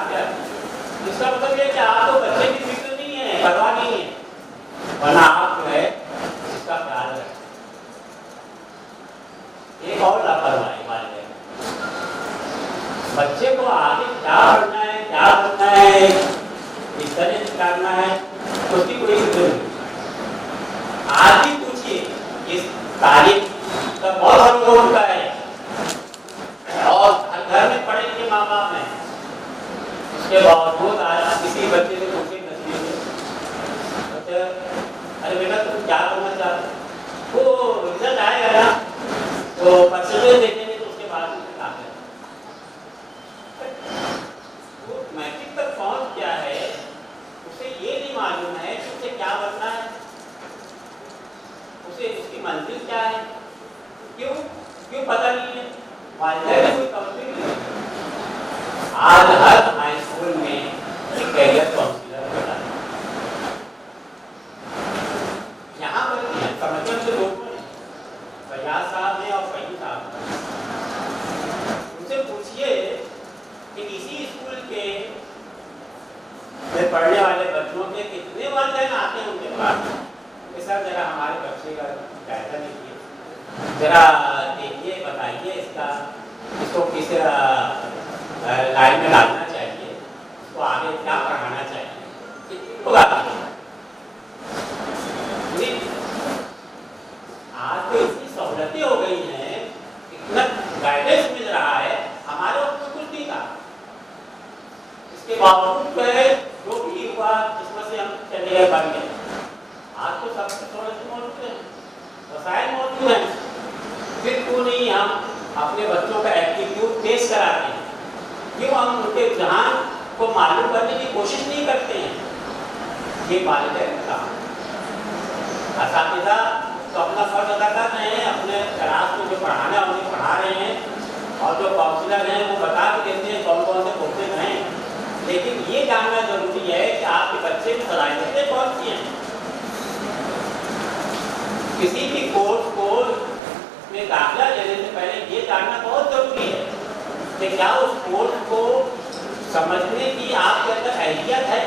کیا اس کا مطلب یہ کہ آپ کو بچے کی فکر نہیں ہے, پرواہ نہیں ہے, ورنہ آپ جو ہے اس کا خیال رکھیں. ایک اور لاپرواہی والدین, بچے کو آگے کیا پڑھنا ہے, کیا بننا ہے, کس طرح کرنا ہے, اس کی کوئی فکر نہیں. آج بھی پوچھیے اس تعلیم کا بہت بڑا ہوتا ہے اور گھر میں پڑھے لکھے ماں باپ ہیں, اس کے باوجود آج کسی بچے سے پوچھے نصیب अरे बेटा तुम क्या करना चाहते हो, वो रिजल्ट आएगा ना तो परसेंटेज देखेंगे तो उसके बाद वो मैट्रिक तक पहुंच क्या है उसे ये नहीं मालूम है कि उसे क्या बनना है, उसे उसकी मंजिल क्या है, क्यों क्यों पता नहीं है, वालिदैन कोई काउंसलिंग नहीं। आज हर हाई स्कूल में एक कैरियर काउंसलर होता है। यहाँ पर समझने से लोग फैयाज साहब ने और फहीम साहब उनसे पूछिए कि इसी स्कूल के पढ़ने वाले बच्चों के कितने वालिदैन आते हैं उनके पास कि सर जरा हमारे बच्चे का जायजा लीजिए, जरा देखिए बताइए इसको किस लाइन में डालना चाहिए, इसको आगे क्या पढ़ाना चाहिए, कितने लोग आते हैं। आज तो इतनी सहूलतें हो गई हैं, इतना गाइडेंस मिल रहा है, हमारे वक्त में कुछ नहीं था। इसके बावजूद जो भी हुआ जिसमें से हम चले गए बन गए, आज तो सब सहूलतें मौजूद हैं, वसाइल मौजूद हैं, फिर क्यों नहीं हम अपने बच्चों का एप्टीट्यूड टेस्ट कराते हैं, क्यों हम उनके रुझान को मालूम करने की कोशिश नहीं करते हैं। ये वालिदैन का असातिज़ा तो अपना फर्ज अदा कर रहे हैं, अपने क्लास को जो पढ़ाना है उन्हें पढ़ा रहे हैं, और जो काउंसलर हैं वो बता के देते हैं कौन कौन से कोर्सेज हैं, लेकिन ये जानना जरूरी है कि आपके बच्चे की सलाहियतें कौन सी हैं। किसी भी कोर्स को में दाखिला लेने से पहले ये जानना बहुत जरूरी है कि क्या उस कोर्स को समझने की आपके अंदर अहलियत है,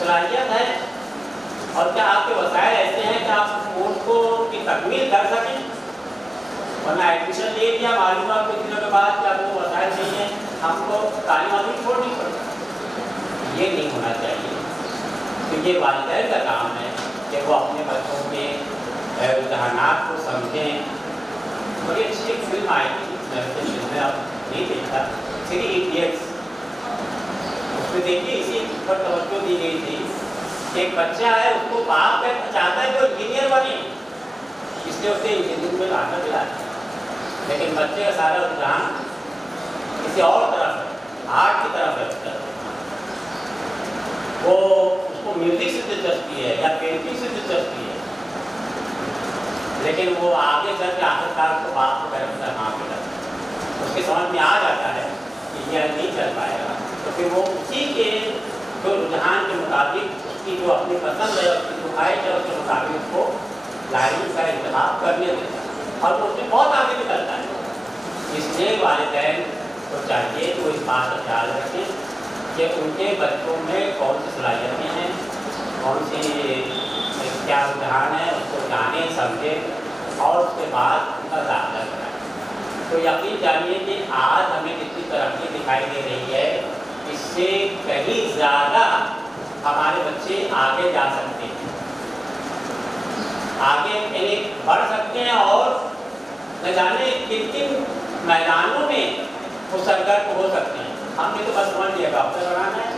सलाहियत है, और क्या आपके वसाइल ऐसे हैं कि आप उस कोर्स को की तकमील कर सकें। वरना एडमिशन ले लिया, मालूम है कुछ दिनों के बाद कि आपको वसाइल नहीं है, हमको तालीम आदमी छोड़नी पड़ेगी। ये नहीं होना चाहिए। तो ये वालिदैन का काम है कि वो अपने बच्चों के रुझानात को समझें। बड़ी अच्छी एक फिल्म आई थी, मैं आप नहीं देखा, थ्री इडियट्स, उसमें देखिए इसी पर तवज्जो दी गई थी। एक बच्चा है, उसको बाप चाहता है कि वो इंजीनियर बने, इसलिए उसे इंजीनियरिंग में लाना दिला, लेकिन बच्चे का सारा रुझान किसी और तरफ है, आर्ट की तरफ है। वो उसको म्यूजिक से दिलचस्पी है या पेंटिंग से दिलचस्पी है, लेकिन वो आगे चल के आखिरकार को बाप को कहता है हाँ बेटा, उसके समझ में आ जाता है कि यह नहीं चल पाएगा, तो फिर वो उसी के जो रुझान के मुताबिक उसकी जो अपनी पसंद है, उसकी ख्वाहिश है, उसके मुताबिक उसको लाइन का इंतखाब करने देता है, और वो उसमें बहुत आगे निकलता है। इसलिए वालिदैन को चाहिए कि वो इस बात का ख्याल रखें कि उनके बच्चों में कौन सी सलाहियतें हैं, कौन सी क्या रुझान है, उसको जाने समझें और उसके बाद उनका दाखिला कराएं। तो यकीन जानिए कि आज हमें जितनी तरक्की दिखाई दे रही है, इससे कहीं ज़्यादा हमारे बच्चे आगे जा सकते हैं, आगे बढ़ सकते हैं, और न जाने किन किन मैदानों में वो सरगर्म हो सकते हैं। हमने तो बस समझ लिया डॉक्टर बनाना है,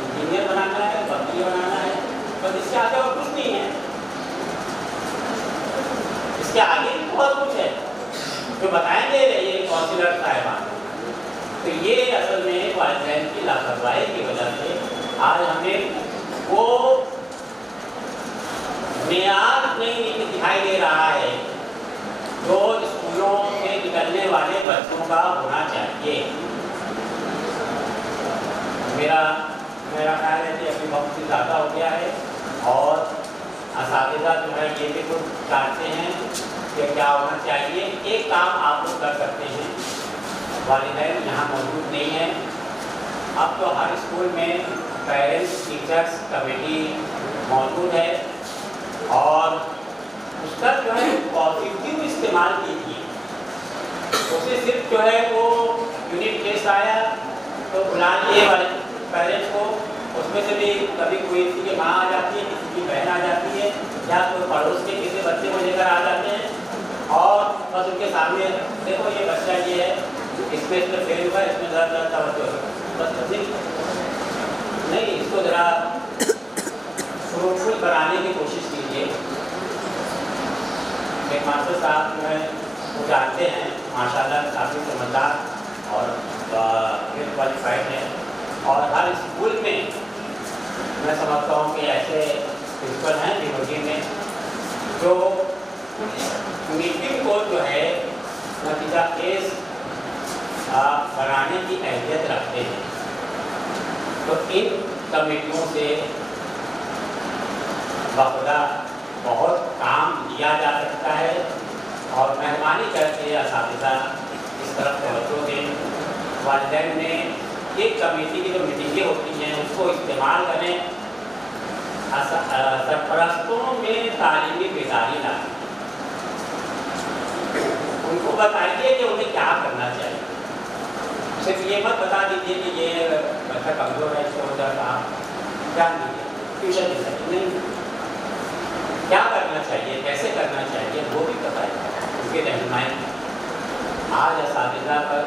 इंजीनियर बनाना है, वकील बनाना है, बस इससे आगे और कुछ नहीं है। इसके आगे भी बहुत कुछ है जो बताएंगे ये काउंसलर साहिबान। तो ये असल में वालिदैन की लापरवाही की वजह से आज हमें वो मेयार नहीं दिखाई दे रहा है जो स्कूलों से निकलने वाले बच्चों का होना चाहिए। मेरा ख्याल है कि अभी वक्त ज़्यादा हो गया है, और असातिज़ा जो है ये भी कुछ चाहते हैं कि क्या होना चाहिए। एक काम आप लोग कर सकते हैं, वालिदैन यहाँ मौजूद नहीं है, अब तो हर स्कूल में पेरेंट्स टीचर्स कमेटी मौजूद है, और उसका जो है पॉजिटिव इस्तेमाल कीजिए। उसे सिर्फ जो है वो यूनिट टेस्ट आया तो बुला लिए वाले पेरेंट्स को, उसमें से भी कभी कोई किसी की माँ आ जाती है, किसी की बहन आ जाती है, या कोई पड़ोस के किसी बच्चे को लेकर आ जाते हैं, और बस उनके सामने देखो ये बच्चा ये है, इसमें फेल हुआ, इसमें ज़रा तवज्जो, बस नहीं, इसको ज़रा फ्रूटफुल बनाने बनाने की कोशिश कीजिए। एक मास्टर साहब जो है वो जानते हैं, माशाल्लाह काफ़ी समझदार और वेल क्वालिफाइड है, और हर स्कूल में मैं समझता हूँ कि ऐसे प्रिंसिपल हैं डिमोजी में जो मीटिंग को जो है नतीजा केस बनाने की अहलियत रखते हैं। तो इन कमेटियों से बाखुदा बहुत काम लिया जा सकता है, और मेहरबानी करके असातिज़ा इस तरफ तवज्जो दें। वालिदैन में एक कमेटी की जो मीटिंगें होती हैं उसको इस्तेमाल करें, सरपरस्तों में तालीमी बेदारी लाएं, उनको बताइए कि उन्हें क्या करना चाहिए। सिर्फ ये मत बता दीजिए कि ये बच्चा कमज़ोर है, इसको वजह से आप क्या दीजिए ट्यूशन नहीं, क्या करना चाहिए, कैसे करना चाहिए वो भी बताइए, उसके रहनुमाई। आज असातिज़ा पर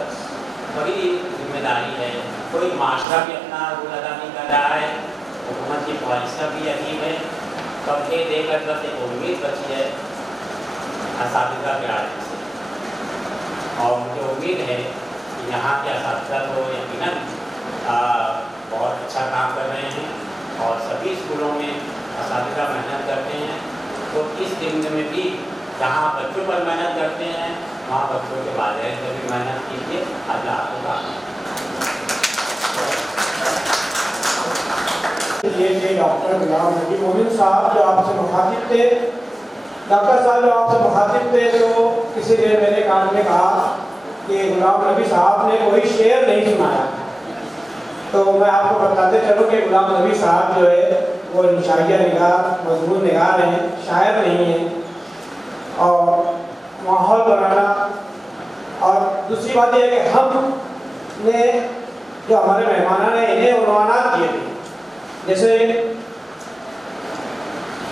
बड़ी जिम्मेदारी है, कोई माशरा भी अपना रोल अदा नहीं कर रहा है, हुकूमत की पॉलिसियाँ भी अजीब है, सबके देकर बस एक उम्मीद बची है असातिज़ा के आने से। और मुझे उम्मीद है कि यहाँ के असातिज़ा तो यकीनन बहुत अच्छा काम कर रहे हैं, और सभी स्कूलों में असातिज़ा मेहनत करते हैं। तो इस दिन में भी जहाँ बच्चों पर मेहनत करते हैं वहाँ बच्चों के वालिदैन पर भी मेहनत कीजिए। अल्लाह आपको ये डॉक्टर गुलाम नबी मोमिन साहब जो आपसे मुखातिब थे, डॉक्टर साहब जो आपसे मुखातिब थे, तो किसी ने मेरे कान में कहा कि गुलाम नबी साहब ने कोई शेर नहीं सुनाया। तो मैं आपको बताते चलूँ कि गुलाम नबी साहब जो है वो इंशाइया निगार, मजमून निगार हैं, शायर नहीं हैं। और माहौल बनाना, और दूसरी बात यह है कि हमने जो हमारे मेहमान ने इन्हें उन्वानात किए थे, जैसे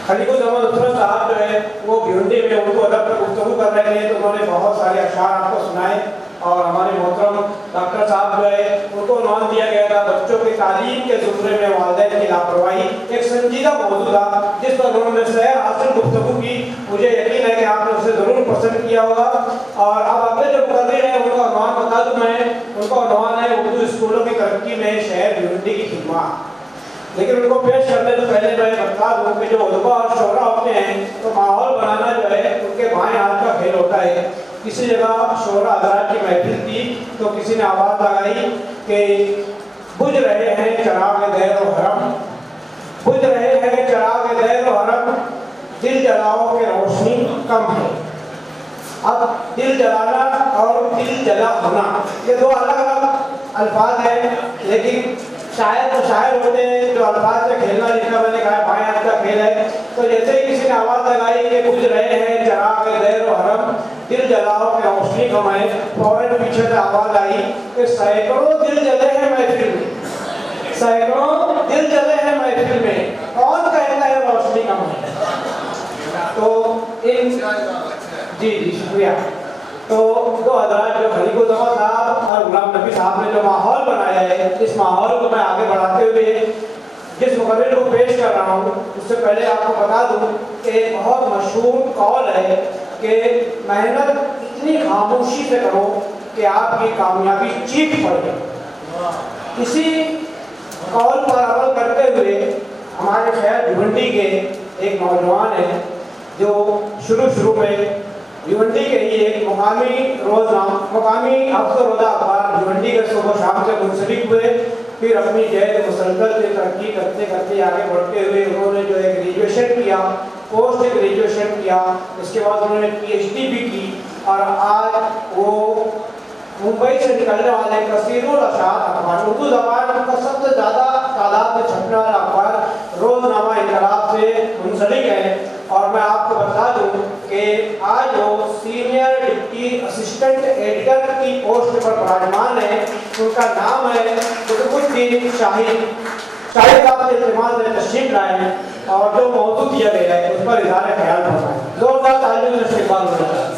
खलीकुज़्ज़मान उसरत साहब जो है वो भिवंडी में उनको अदब पर गुफ्तगू कर रहे थे, तो उन्होंने बहुत सारे अशार आपको सुनाए। और हमारे मोहतरम डॉक्टर साहब जो है उनको उन्वान दिया गया था बच्चों की तालीम के ज़ुमरे में वालिदैन की लापरवाही, एक संजीदा मौजूद था जिस पर उन्होंने सैर हासिल गुफ्तगू की। मुझे यकीन है कि आपने उसे ज़रूर पसंद किया होगा। और अब अगले जो मुक़र्रिर हैं उनका उन्वान बता दूँ मैं, उनका उन्वान है उर्दू स्कूलों की तरक्की में शहर भिवंडी की खिदमत। लेकिन उनको पेश करने से पहले मैं बता दूँ कि जो उलमा और शोरा होते हैं तो माहौल बनाना जो है उनके बाएं हाथ का खेल होता है। किसी जगह शोरा हज़रात की महफिल थी तो किसी ने आवाज़ लगाई कि बुझ रहे हैं चराग दैर व हरम, बुझ रहे हैं चराग दैर व हरम, दिल जलाओ के रोशनी कम है। अब दिल जलाना और दिल जला होना ये दो अलग अलग अल्फाज हैं, लेकिन शायर तो शायर होते हैं जो अल्फाज से खेलना, जिसका मैंने कहा बाएं हाथ का खेल है। तो जैसे ही किसी ने आवाज़ लगाई कि बुझ रहे हैं चराग दैर व हरम, दिल जलाओ के रोशनी कमाए, फौरन पीछे से आवाज़ आई कि सैकड़ों दिल जले हैं महफिल में, सैकड़ों दिल जले हैं महफिल में, कौन कहता है रोशनी कमाए। तो इन जी शुक्रिया। तो दो हज़रात जो खलीकुज़्ज़मान साहब और गुलाम नबी साहब ने जो माहौल बनाया है, इस माहौल को मैं आगे बढ़ाते हुए जिस मुक़र्रिर को पेश कर रहा हूँ उससे पहले आपको बता दूँ कि एक बहुत मशहूर कौल है कि मेहनत इतनी खामोशी से करो कि आपकी कामयाबी चीख पड़े। इसी कौल पर अमल करते हुए हमारे शहर भिवंडी के एक नौजवान हैं जो शुरू में भिवंडी के ही एक मुकामी हफ्ता रोज़ा अखबार भिवंडी के सुबह शाम से मुंसलिक हुए, फिर अपनी जैद मुसलसल से तरक्की करते करते आगे बढ़ते हुए उन्होंने जो है ग्रेजुएशन किया, पोस्ट ग्रेजुएशन किया, इसके बाद उन्होंने PhD भी की, और आज वो मुंबई से निकलने वाले कसीरुल अशार अखबार, उर्दू ज़बान का सबसे ज़्यादा तादाद में छपने वाला अखबार रोज़नामा इनकलाब से मुंसलिक है। और मैं आपको बता दूं कि आज वो सीनियर डिप्टी असिस्टेंट एडिटर की पोस्ट पर विराजमान है। उनका नाम है कुतुबुद्दीन शाहिद। शाहिद साहब के इस्तेमाल से तशरीफ लाए और जो मौजूद दिया गया है उस पर इज़हार ख्याल फरमाएं। जोरदार तालियों से इस्तकबाल होना चाहिए।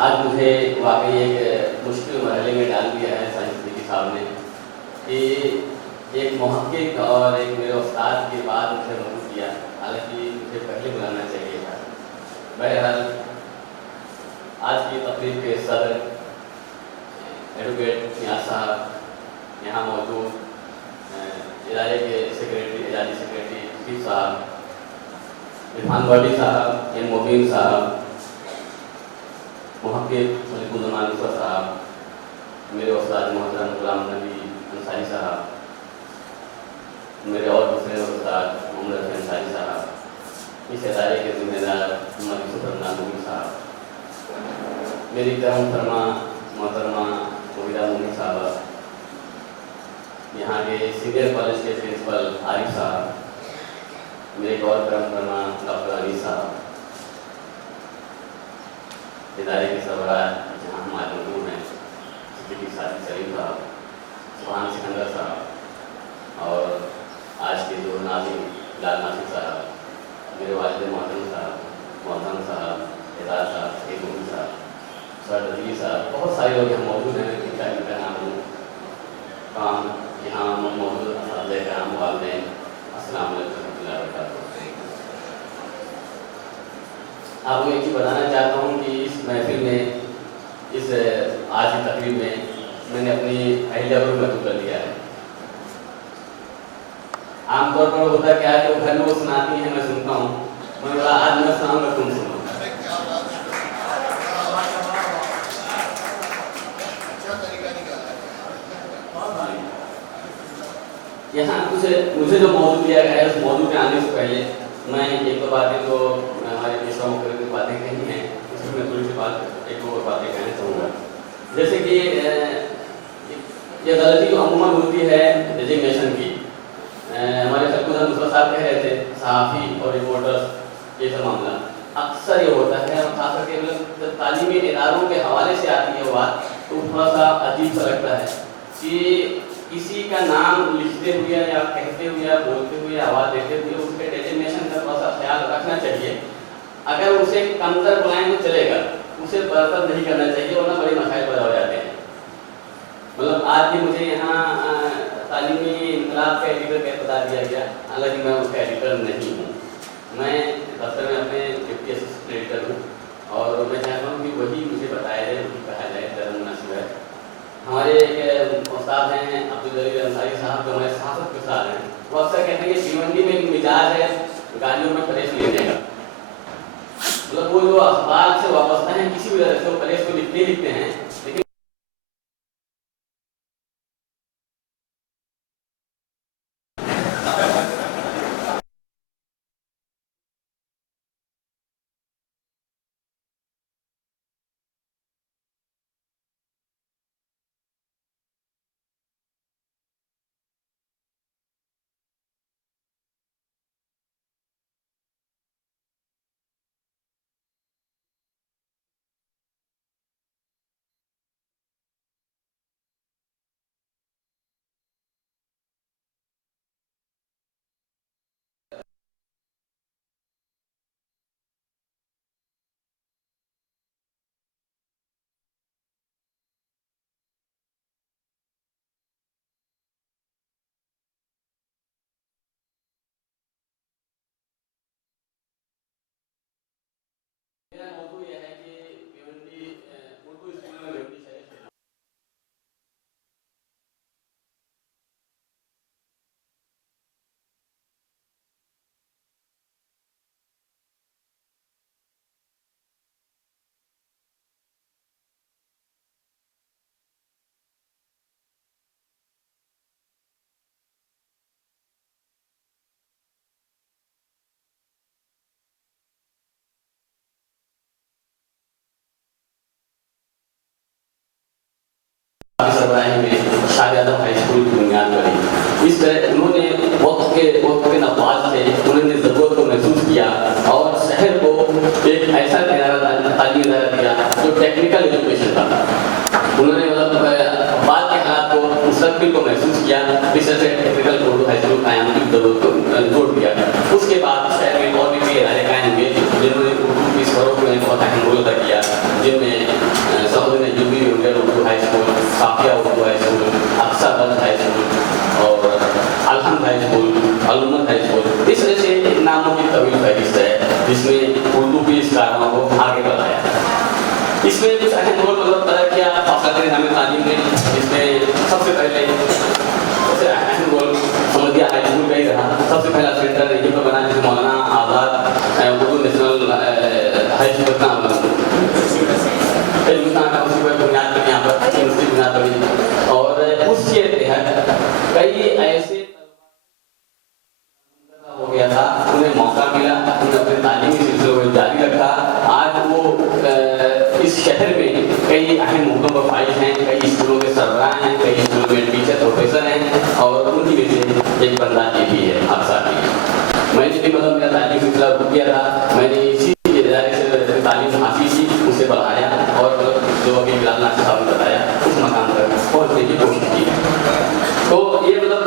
आज मुझे वाकई एक मुश्किल मरहले में डाल दिया है साइंस सिद्दीकी साहब ने کہ ایک محقق اور ایک میرے استاد کے بعد مجھے موجود کیا، حالانکہ مجھے پہلے بلانا چاہیے تھا۔ بہرحال آج کی تقریب کے صدر ایڈوکیٹ نیاز صاحب، یہاں موجود ادارے کے سیکریٹری، ادارے سیکریٹری شفیق صاحب، عرفان گوڈی صاحب، ایم مبین صاحب، محقق ملک الزمان نصرت صاحب، میرے استاد محترم غلام نبی انصاری صاحب، میرے اور دوسرے استاد محمد رفیع انصاری صاحب، اس ادارے کے ذمہ دار محمد یوسف رمضان نبی صاحب، میری کرم فرما محترمہ مبیدہ مومن صاحبہ، یہاں کے سینئر کالج کے پرنسپل عارف صاحب، میرے ایک اور کرم فرما ڈاکٹر انیس صاحب، ادارے کے سربراہ جہاں ہمارے موجود ہیں سیکریٹری ساتھی سلیم صاحب، سبحان سکندر صاحب، اور آج کے جو ناظرین لال ناصر صاحب، میرے والد محترم صاحب، محترم صاحب، اعزاز صاحب، سعید مومن صاحب، سر رضوی صاحب، بہت سارے لوگ یہاں موجود ہیں، ان کا نام لوں کام یہاں موجود اساتذہ کرام، والدین، السلام علیکم ورحمۃ اللہ وبرکاتہ۔ آپ کو ایک چیز بتانا چاہتا ہوں کہ اس محفل میں، اس آج کی تقریب میں نے اپنی اہلیہ کو محدود کر لیا ہے۔ عام طور پر ہوتا کیا ہے کہ وہ گھر میں وہ سناتی ہیں، میں سنتا ہوں، میں بولا آج میں سناؤں گا، تم سنو۔ یہاں مجھے جو موضوع دیا گیا ہے اس موضوع پہ آنے سے پہلے میں ایک دو باتیں تو ہمارے پیشہ مختلف باتیں کہی ہیں، اس میں تھوڑی سی ایک دو باتیں کہنا چاہوں گا۔ جیسے کہ یہ غلطی جو عموماً ہوتی ہے ڈیزگنیشن کی، ہمارے سرکوزہ نصرت صاحب کہہ رہے تھے صحافی اور رپورٹرز، یہ سب معاملہ اکثر یہ ہوتا ہے، اور خاص کر کے جب تعلیمی اداروں کے حوالے سے آتی ہے بات تو تھوڑا سا عجیب سا لگتا ہے کہ کسی کا نام لکھتے ہوئے یا کہتے ہوئے یا بولتے ہوئے آواز دیتے ہوئے اس کے ڈیزگنیشن کا تھوڑا سا خیال رکھنا چاہیے۔ اگر اسے کمتر بلائیں تو چلے گا، اسے برتر نہیں کرنا چاہیے، ورنہ بڑے مسائل پیدا ہو جاتے ہیں۔ مطلب آج بھی مجھے یہاں تعلیمی انقلاب کا ایڈیٹر کہہ بتا دیا گیا، حالانکہ میں اس کا ایڈیٹر نہیں ہوں، میں دفتر میں اپنے ڈپٹی اسسٹنٹ ایڈیٹر ہوں، اور میں چاہتا ہوں کہ وہی مجھے بتایا جائے، وہی کہا جائے، زیادہ مناسب ہے۔ ہمارے ایک استاد ہیں عبدالجلیل انصاری صاحب، جو ہمارے صحافت کے استاد ہیں، وہ اکثر کہتے ہیں کہ پیونڈی میں ایک مزاج ہے گاڑیوں میں پریس لینے کا، مطلب وہ جو اخبار سے وابستہ ہیں کسی بھی طرح سے وہ پریس کو لکھتے ہیں، لیکن میرا موضوع یہ ہے کہ پیونڈی اردو اسکول میں پیونڈی شہر سربراہی میں شاہ اعظم ہائی اسکول کی بنیاد بنی۔ اس طرح انہوں نے وقت کے نفاذ سے انہوں نے ضرورت کو محسوس کیا اور شہر کو ایک ایسا تعلیمی ادارہ دیا جو ٹیکنیکل ایجوکیشن تھا۔ انہوں نے مطلب بعد کے حالات کو مستقبل کو محسوس کیا، اس طرح سے ٹیکنیکل اردو ہائی اسکول قیام کی ضرورت کو زور دیا۔ اس کے بعد شہر میں اور بھی کئی ادارے قائم ہوئے جنہوں نے اردو کی فروغ میں بہت اہم رول ادا کیا، جن میں سعودی نجومی Urdu high school, Safia Urdu high school, Aqsa girls high school, अहम रोल मतलब अदा किया औसत निज़ाम तालीम ने, जिसमें सबसे पहले सबसे अहम रोल समझिया हाई स्कूल का ही रहा। सबसे पहला सेंटर यहीं पर बना जिसे मौलाना आज़ाद उर्दू नेशनल हाई स्कूल का उसी पर बुनियाद पर यहाँ पर यूनिवर्सिटी बुनियाद बनी। और उसके तहत कई ऐसे हो गया था, उन्हें मौका मिला, उन्हें अपने तालीमी सिलसिले को जारी रखा। आज वो इस शहर में कई अहम मुद्दों पर फाइज हैं, कई स्कूलों के सरबराह हैं, कई स्कूलों में टीचर प्रोफेसर हैं, और उन्हीं में से एक बंदा ये भी है आप साथी। मैंने भी मतलब मेरा तालीमी सिलसिला रुक गया था, मैंने इसी इदारे से तालीम हासिल की, उसे बढ़ाया और जो अभी बिलाल नासिर साहब ने बताया उस मकाम पर पहुँचने की कोशिश की। तो ये मतलब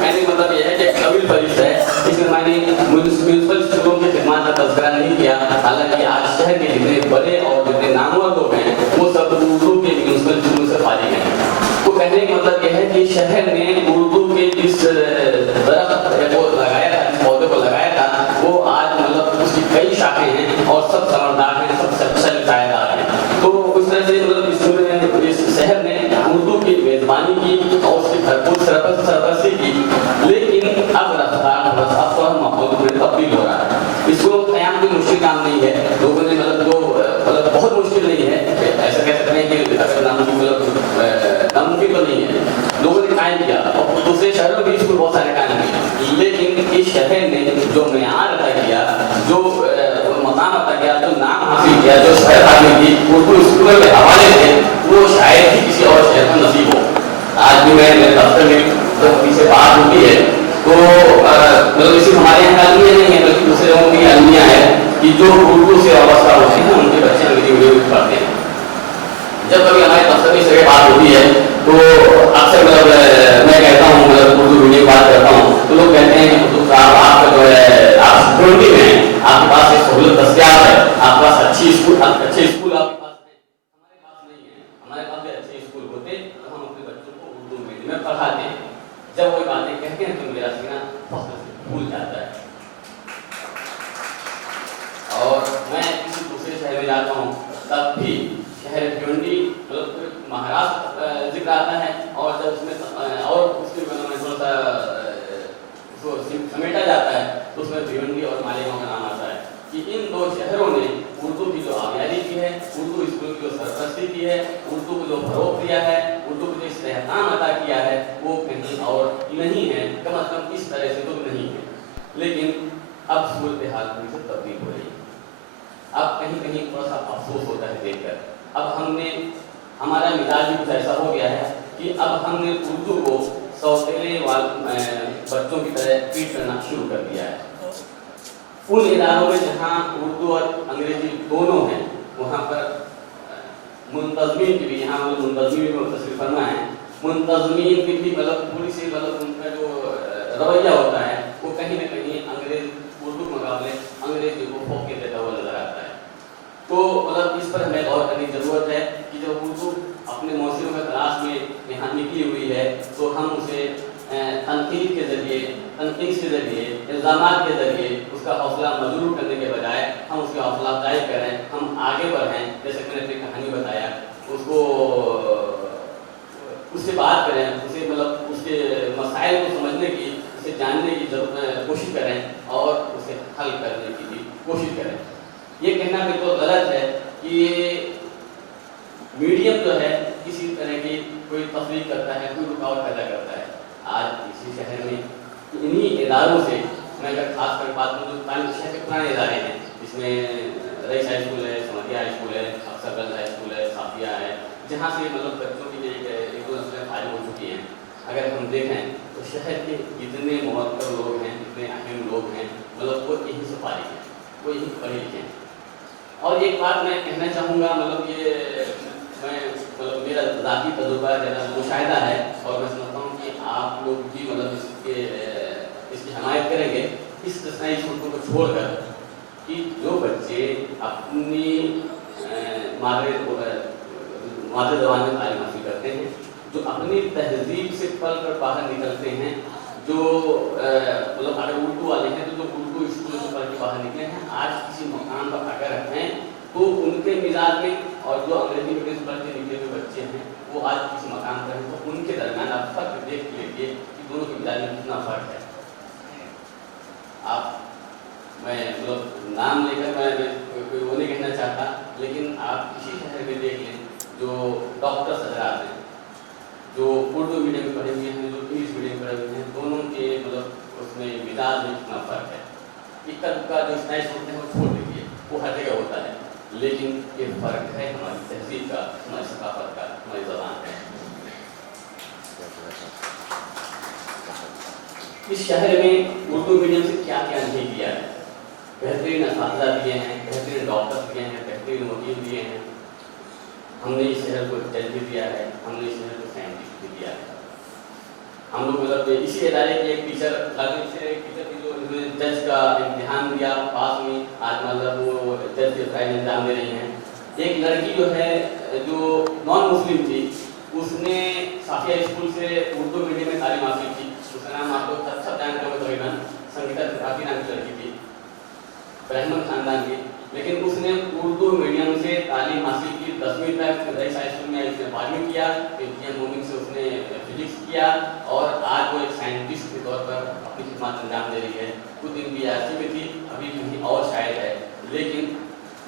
मैंने मतलब यह है कि कबील फरिश्त है, इसमें मैंने म्यूनसिपल स्कूलों की खिदमत का तज़किरा नहीं किया। हालांकि आज शहर के जितने बड़े और जितने नामवर लोग हैं वो सब उर्दू के म्यूनसिपल स्कूलों से फारिग हैं। तो कहने का मतलब यह है कि शहर में उर्दू के जिस दरख्त वो लगाया था, जिस पौधे को लगाया था, वो आज मतलब उसकी कई शाखें हैं और सब समझदार हैं, सब सच्चे कायदार हैं। तो उस तरह से मतलब इस शहर ने उर्दू की मेज़बानी की और उसकी भरपूर सरपरस्ती की, लेकिन अब रफ्तार अब तो माहौल में तब्दील हो रहा है। इसको क़याम कोई मुश्किल काम नहीं है, लोगों ने मतलब जो मतलब बहुत मुश्किल नहीं है, ऐसा कह सकते हैं कि अगर नामुमकिन मतलब नामुमकिन तो नहीं है, लोगों ने कायम किया और दूसरे शहरों में भी स्कूल बहुत सारे कायम किए, लेकिन इस शहर ने जो मेयार अदा किया, जो मकाम अदा किया, जो नाम हासिल किया, जो शहर हासिल की उर्दू स्कूलों के हवाले से, वो शायद ही किसी और शहर को नसीब हो। आज भी मैं मेरे दफ्तर में तो से बात होती है तो मतलब इसी हमारे यहाँ अलमिया नहीं है, बल्कि दूसरे लोगों की अलमिया है कि जो उर्दू से वाबस्ता होते हैं उनके बच्चे अंग्रेजी मीडियम में पढ़ते हैं। जब कभी हमारे दफ्तर में से बात होती है तो अक्सर मतलब मैं कहता हूँ मतलब उर्दू मीडियम की बात करता हूँ तो लोग कहते हैं कि कुतुब साहब आपका जो है आप सिक्योरिटी में हैं, आपके पास एक सहूलत दस्तियाब है, आपके पास अच्छे स्कूल आपके पास है, हमारे पास नहीं है। हमारे पास भी अच्छे स्कूल होते तो हम अपने बच्चों को उर्दू मीडियम में पढ़ाते। जब वो बातें कहते हैं तो मेरा सीना फख्र से फूल जाता है। और मैं किसी दूसरे शहर में जाता हूँ तब भी शहर भिवंडी मतलब महाराष्ट्र जिक्र आता है, और जब उसमें और उसके में थोड़ा सा उसको समेटा जाता है तो उसमें भिवंडी और मालेगांव का नाम आता है कि इन दो शहरों ने उर्दू की जो आबियारी की है, उर्दू स्कूल की जो सरपरस्ती की है, उर्दू को जो फरोग दिया है, उर्दू को जो इस्तेहकाम अदा किया है, वो कहीं और नहीं है, कम अज़ कम इस तरह से तो नहीं है। लेकिन अब सूरत हाल पूरी से तब्दील हो रही है। अब कहीं कहीं थोड़ा सा अफसोस होता है देखकर, अब हमने हमारा मिजाज भी कुछ ऐसा हो गया है कि अब हमने उर्दू को सौतेले बच्चों की तरह ट्रीट करना शुरू कर दिया है। उन इदारों में जहाँ उर्दू और अंग्रेजी दोनों हैं वहाँ पर मुंतज़मीन की भी, यहाँ मतलब मुंतज़मीन भी तशरीफ़ फरमा है, मुंतज़मीन की भी मतलब थोड़ी सी मतलब उनका जो रवैया होता है वो कहीं ना कहीं अंग्रेज उर्दू के मुकाबले अंग्रेजी को फोके देता हुआ नजर आता है। तो मतलब इस पर हमें गौर करने की ज़रूरत है कि जब उर्दू अपने मौसम में तलाश में यहाँ निकली हुई है तो हम उसे तनकीद के ज़रिए, तनकीद के ज़रिए, इल्ज़ामात के ज़रिए उसका हौसला मजरूर करने के बजाय हम उसकी हौसला अफजाई करें, हम आगे बढ़ें। जैसे मैंने अपनी कहानी बताया, उसको उससे बात करें, उसे मतलब उसके मसाइल को समझने की, उसे जानने की कोशिश करें और उसे हल करने की भी कोशिश करें। ये कहना बिल्कुल गलत है कि मीडियम जो है किसी तरह की कोई तफरीक करता है, कोई रुकावट पैदा करता है। आज इसी शहर में इन्हीं इदारों से मैं अगर खास कर बात करूँ तो शहर के पुराने इदारे हैं, जिसमें रईस हाई स्कूल है, समधिया हाई स्कूल है, अफसर गर्ल्स हाई स्कूल है, साफिया है, जहाँ से मतलब बच्चों की एक दो नस्लें फारिग हो चुकी हैं। अगर हम देखें तो शहर के जितने मुअक्कर लोग हैं, जितने अहम लोग हैं, मतलब वो यहीं से फारिग हैं, वो यहीं पढ़े लिखे हैं। और एक बात मैं कहना चाहूँगा, मतलब ये मैं मतलब मेरा ज़ाती तजुर्बा ज़्यादा मुशाहिदा है और मैं समझता हूँ कि आप लोग भी मतलब इसकी हमायत करेंगे इस तरह सूत्रों को छोड़कर कि जो बच्चे अपनी मादरी ज़बान में तालीम हासिल करते हैं, जो अपनी तहजीब से पल कर बाहर निकलते हैं, जो मतलब अगर उर्दू वाले हैं तो जो उर्दू स्कूल से पढ़ के बाहर निकले हैं, आज किसी मकान पर अगर हैं तो उनके मिजाज में और जो अंग्रेजी मीडियम नाम लेकर मैं वो नहीं कहना चाहता, लेकिन आप इसी शहर में देख लें जो डॉक्टर्स हजरात हैं, जो उर्दू मीडियम में पढ़े हुए हैं, जो इंग्लिश मीडियम में पढ़े हुए हैं, दोनों के मतलब उसमें मिजाज में कितना फ़र्क है। इक्का दुक्का जो स्नैच होते हैं वो छोड़ दीजिए, वो हर जगह होता है, लेकिन ये फ़र्क है हमारी तहजीब का, हमारी सकाफत का, हमारी ज़बान का। इस शहर में उर्दू मीडियम से क्या क्या नहीं किया है। बेहतरीन असातिज़ा दिए हैं, बेहतरीन डॉक्टर्स दिए हैं, बेहतरीन वकील दिए हैं। हमने इस शहर को जज भी दिया है, हमने इस शहर को साइंटिस्ट भी दिया है। हम लोग मतलब इसी इदारे की एक टीचर थी जो जज का इम्तिहान दिया, पास हुई, आज मतलब वो जज के फाइल एग्जाम दे रही हैं। एक लड़की जो है जो नॉन मुस्लिम थी, उसने साफिया स्कूल से उर्दू मीडियम में तालीम हासिल की। उसका नाम आप लोग सब जानते हो तकरीबन, संगीता त्रिपाठी नाम की लड़की थी, ब्राह्मण खानदान की, लेकिन उसने उर्दू मीडियम से तालीम हासिल की। 10वीं तक रईस हाई स्कूल में उसने 12वीं किया, फिर मोमिन से उसने फिजिक्स किया और आज वो एक साइंटिस्ट के तौर पर अपनी खिदमत अंजाम दे रही है। कुछ दिन BRC में थी, अभी कहीं और शायद है, लेकिन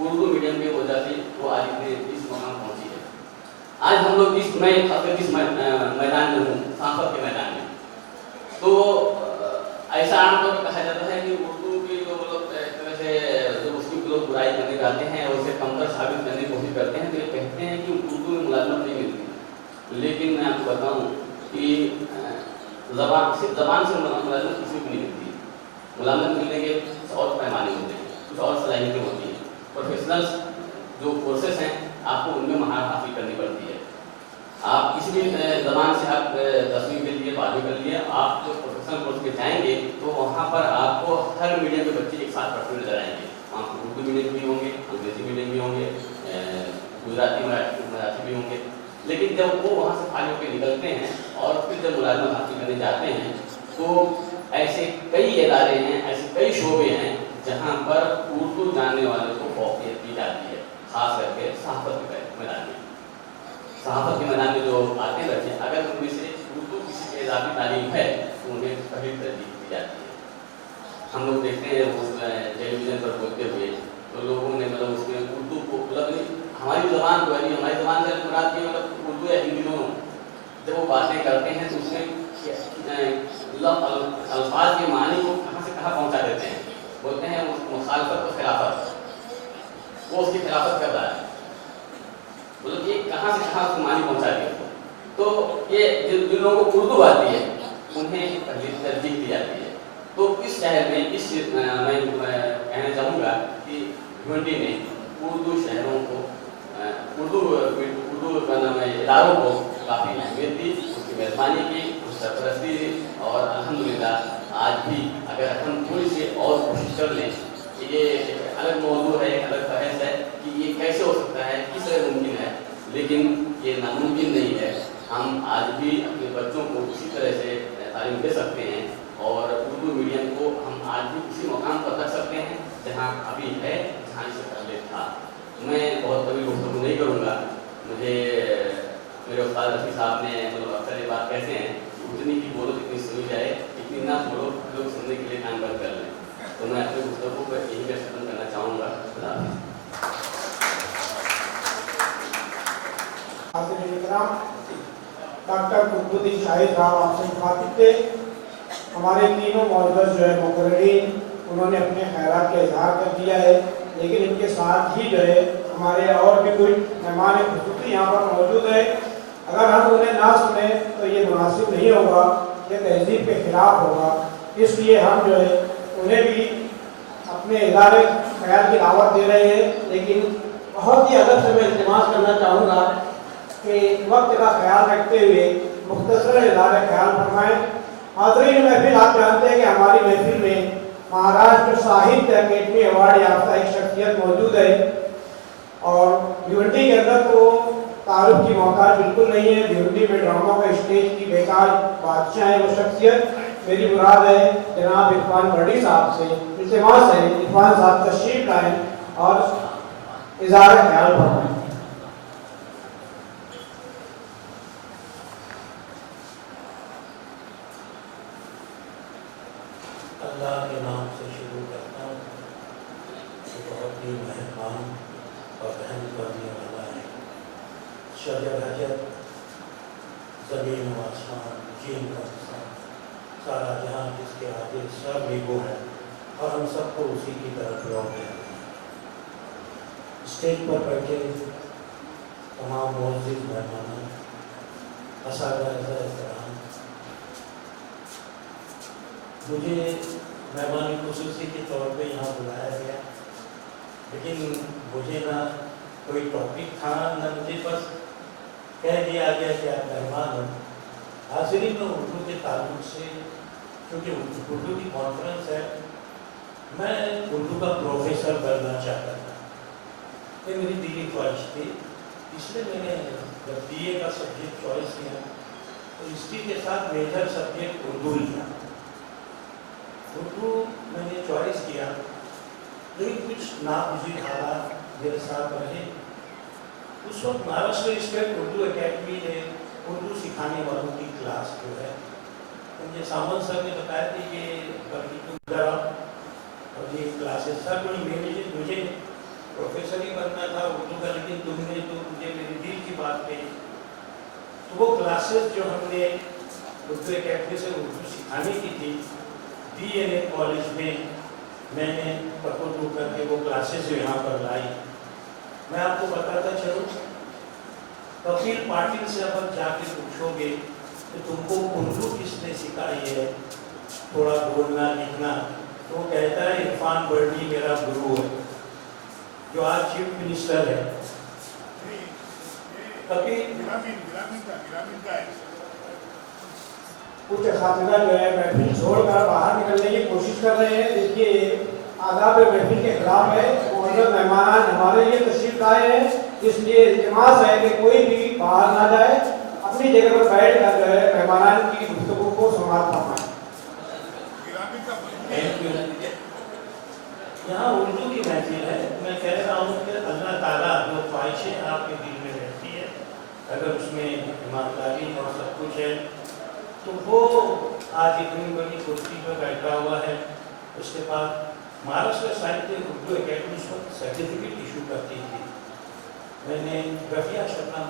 उर्दू मीडियम की वजह से वो आज इस मकाम पहुँची है। आज हम लोग इस मैदान में हूँ, सांसद के मैदान में, तो ऐसा आमतौर पर कहा जाता है कि उर्दू की जो मतलब तरह से जो मुस्लिम लोग बुराई करने जाते हैं और उसे कमतर साबित करने की कोशिश करते हैं, तो ये कहते हैं कि उर्दू में मुलाजमत नहीं मिलती। लेकिन मैं आपको बताऊं कि सिर्फ ज़बान से मुलाजमत किसी को नहीं मिलती। मुलाजमत मिलने के कुछ और पैमाने होते हैं, कुछ और सलाहियतें होती हैं। प्रोफेशनल्स जो कोर्सेस हैं, आपको उनमें महारत हासिल करनी पड़ती है। आप किसी भी ज़बान से आप 10वीं के लिए 12वीं कर लिए, आप जो प्रोफेशनल कोर्स में जाएंगे तो वहाँ पर आपको हर मीडियम के बच्चे एक साथ पढ़ते नजर आएंगे। वहाँ पर उर्दू मीडियम भी होंगे, अंग्रेजी मीडियम भी होंगे, गुजराती मराठी भी होंगे। लेकिन जब वो वहाँ से खाली होकर निकलते हैं और फिर जब मुलाजमत हासिल करने जाते हैं, तो ऐसे कई इदारे हैं, ऐसे कई शोबे हैं जहाँ पर उर्दू जानने वालों को फौकियत दी जाती है, खास करके सहाफ़त के मैदान में। सहाफ़त के मैदान में जो आते हैं बच्चे, अगर उनमें से उर्दू किसी के इजाफी तालीम है तो उन्हें कभी तरजीह दी जाती है। हम लोग देखते हैं टेलीविज़न पर बोलते हुए, तो लोगों ने मतलब उसमें उर्दू को मतलब हमारी ज़बान को यानी हमारी ज़बान से मुराद की मतलब उर्दू या हिंदी दोनों, जब वो बातें करते हैं तो उसमें अल्फाज के मानी को कहाँ से कहाँ पहुँचा देते हैं। बोलते हैं मुखालफत को खिलाफत, वो उसकी खिलाफत कर रहा है, मतलब ये कहाँ से कहाँ उसको मानी पहुँचा दिया। तो ये जिन लोगों को उर्दू आती है उन्हें पहले तरजीह दी जाती है। तो इस शहर में मैं कहना चाहूँगा कि भिवंडी ने उर्दू शहरों को उर्दू इदारों को काफ़ी अहमियत दी, उसकी मेज़बानी की, उसकी सरपरस्ती दी, और अल्हम्दुलिल्लाह आज भी अगर हम थोड़ी सी और कोशिश कर लें, ये एक अलग मौजू है, एक अलग बहस है कि ये कैसे हो सकता है, किस तरह मुमकिन है, लेकिन ये नामुमकिन नहीं है। हम आज भी अपने बच्चों को उसी तरह से तालीम दे सकते हैं और उर्दू मीडियम को हम आज भी उसी मकाम पर रख सकते हैं जहाँ अभी है, जहाँ इससे पहले था। मैं बहुत कभी गुफ्तगू नहीं करूँगा, मुझे मेरे उस्ताद रफ़ी साहब ने मतलब अक्सर ये बात कहते हैं, उतनी की बोलो जितनी सुनी जाए, इतनी ना बोलो लोग सुनने के लिए कान बंद कर लें। तो मैं अपने गुफ्तगू पर यही मैं खत्म करना चाहूँगा। डॉक्टर कुतुबुद्दीन शाहिद साहब आपसे मुखातिब थे। हमारे तीनों मौजूद जो है मुकर्रीन, उन्होंने अपने ख़यालात का इजहार कर दिया है, लेकिन इनके साथ ही जो है हमारे और भी कोई मेहमान खुसूसी यहाँ पर मौजूद है। अगर हम उन्हें ना सुने तो ये मुनासिब नहीं होगा, ये तहजीब के खिलाफ होगा। इसलिए हम जो है उन्हें भी अपने इदारे ख्याल की दावत दे रहे हैं, लेकिन बहुत ही अदब से मैं इल्तिमास करना चाहूँगा कि वक्त का ख्याल रखते हुए मुख्तसर इदारे ख्याल फरमाएँ। हाज़रीन महफिल, आप जानते हैं कि हमारी महफिल में महाराष्ट्र साहित्य अकेडमी अवार्ड याफ्ता एक शख्सियत मौजूद है और भिवंडी के अंदर तो तारुफ की मौका बिल्कुल नहीं है। भिवंडी में ड्रामा का स्टेज की बेकार बादशाह है वो शख्सियत। मेरी मुराद है जनाब इरफान बड़ी साहब से, इल्तिमास है इरफान साहब तशरीफ लाएँ और इज़हार ख्याल फरमाएँ। अल्लाह के नाम से शुरू करता हूँ। जो बहुत ही मेहरबान और रहम करने वाला है। शजर हजर, ज़मीन व आसमान, जीन व इंसान, सारा जहां जिसके आगे सब ईगो है और हम सबको उसी की तरफ लौट रहे हैं। स्टेज पर बैठे तमाम मोअज़्ज़िज़ मेहमान, असातिज़ा-ए-किराम, मुझे मेहमान खुसूसी के तौर पे यहाँ बुलाया गया, लेकिन मुझे ना कोई टॉपिक था, ना मुझे बस कह दिया गया कि आप मेहमान हो। हाज़रीन, में उर्दू के ताल्लुक से, क्योंकि उर्दू की कॉन्फ्रेंस है, मैं उर्दू का प्रोफेसर बनना चाहता था। ये मेरी दिली ख्वाहिश थी, इसलिए मैंने जब BA का सब्जेक्ट चॉइस किया तो हिस्ट्री के साथ मेजर सब्जेक्ट उर्दू लिया। उर्दू मैंने चॉइस किया, लेकिन कुछ नागुज़ीर हालात मेरे साथ रहे। उस वक्त महाराष्ट्र स्टेट उर्दू एकेडमी ने उर्दू सिखाने वालों की क्लास जो है, मुझे सामंत सर ने बताया कि ये इधर आओ और ये क्लासेस सर मुझे प्रोफेसर ही बनना था उर्दू का, लेकिन तुमने तो मुझे मेरी दिल की बात कही। तो वो क्लासेस जो हमने उर्दू एकेडमी से उर्दू सिखाने की थी, BA कॉलेज में मैंने तकद्दुम करके वो क्लासेस यहाँ पर लाई। मैं आपको बताता चलूँ, कपिल पाटिल से अब जाके पूछोगे कि तुमको उर्दू किसने सिखाई है, थोड़ा बोलना लिखना, तो कहता है इरफान बर्डी मेरा गुरु है, जो आज चीफ मिनिस्टर है। कपिल कुछ खातिरा जो है महफिल छोड़कर बाहर निकलने की कोशिश कर रहे हैं। देखिए, आदाब महफिल के खिलाफ है, मौजूद मेहमान हमारे लिए तशरीफ लाए हैं, इसलिए इल्तिमास है कि कोई भी बाहर ना जाए, अपनी जगह पर बैठ कर जो है मेहमान की गुफ्तगू को समाप्त फरमाएं। यहाँ उर्दू की महफिल है। मैं कह रहा हूँ कि अल्लाह ताला जो ख्वाहिशें आपके दिल में रहती है, अगर उसमें ईमानदारी और सब कुछ है, तो वो आज इतनी बड़ी कुर्सी पर बैठा हुआ है। उसके बाद महाराष्ट्र साहित्य उर्दू एकेडमी उस वक्त सर्टिफिकेट इशू करती थी। मैंने रफिया शबनम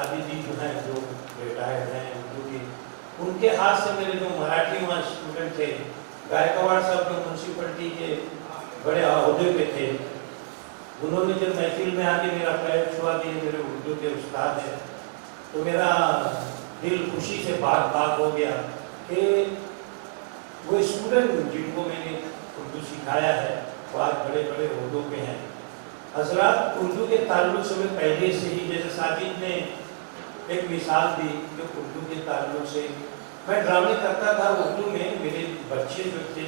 आबिदी जो हैं, जो रिटायर्ड हैं उर्दू की, उनके हाथ से मेरे जो मराठी वहाँ स्टूडेंट थे, गायकवाड़ साहब जो म्यूनसिपलिटी के बड़े अहदे पे थे, उन्होंने जब महफिल में आके मेरा पैर छुआ दिए, मेरे उर्दू के उस्ताद हैं, तो मेरा दिल खुशी से बाग बाग हो गया कि वो स्टूडेंट जिनको मैंने उर्दू सिखाया है वो आज बड़े बड़े ओहदों पे हैं। हजरात, उर्दू के ताल्लुक से मैं पहले से ही, जैसे साजिद ने एक मिसाल दी कि उर्दू के ताल्लुक से मैं ड्रामे करता था उर्दू में। मेरे बच्चे जो थे,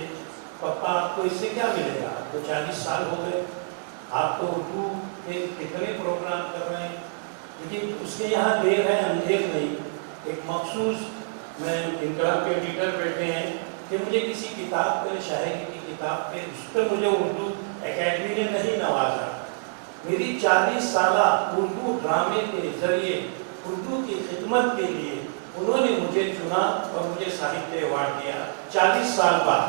पापा आपको इससे क्या मिलेगा, आपको 40 साल हो गए, आप तो उर्दू के कितने प्रोग्राम कर रहे हैं, लेकिन उसके यहाँ देर है अंधेर नहीं। एक मखसूस, मैं इनकलाब के एडिटर बैठे हैं कि मुझे किसी किताब पे, शायरी की किताब पे, उस पर मुझे उर्दू एकेडमी ने नहीं नवाजा। मेरी 40 साला उर्दू ड्रामे के जरिए उर्दू की खिदमत के लिए उन्होंने मुझे चुना और मुझे साहित्य अवार्ड दिया 40 साल बाद।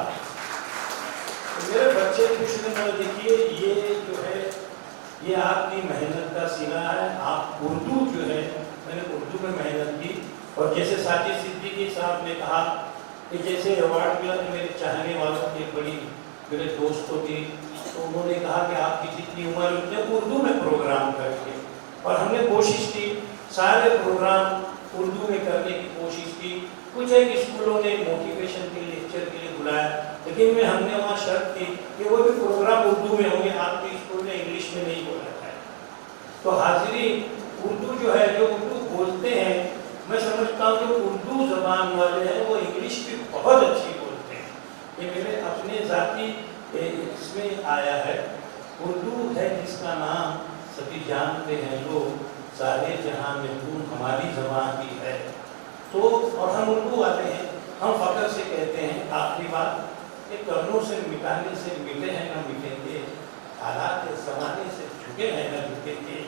तो मेरे बच्चे पूछने में, देखिए ये जो है ये आपकी मेहनत का सिला है। आप उर्दू जो है, मैंने उर्दू में मेहनत की, और जैसे साजिद सिद्दीकी साहब ने कहा कि जैसे अवार्ड मिला तो मेरे चाहने वालों की बड़ी, मेरे दोस्तों की, तो उन्होंने कहा कि आपकी जितनी उम्र उतने उर्दू में प्रोग्राम करके, और हमने कोशिश की, सारे प्रोग्राम उर्दू में करने की कोशिश की। कुछ एक स्कूलों ने मोटिवेशन के लेक्चर के लिए बुलाया, लेकिन में हमने वहाँ शर्त की कि वो भी प्रोग्राम उर्दू में होंगे, आपके स्कूल में इंग्लिश में नहीं बोला है। तो हाजिरी, उर्दू जो है, जो उर्दू बोलते हैं, मैं समझता हूँ कि उर्दू ज़बान वाले हैं वो इंग्लिश भी बहुत अच्छी बोलते हैं। ये मेरे अपने ज़ाती इसमें आया है। उर्दू है जिसका नाम सभी जानते हैं लोग, सारे जहां में धूम हमारी ज़बान की है। तो और हम उर्दू वाले हैं, हम फख्र से कहते हैं, आखिरी बात, कि कर्नों से मिटाने से मिले हैं न मिटेंगे, हालात के ज़माने से झुके हैं न झुकेंगे,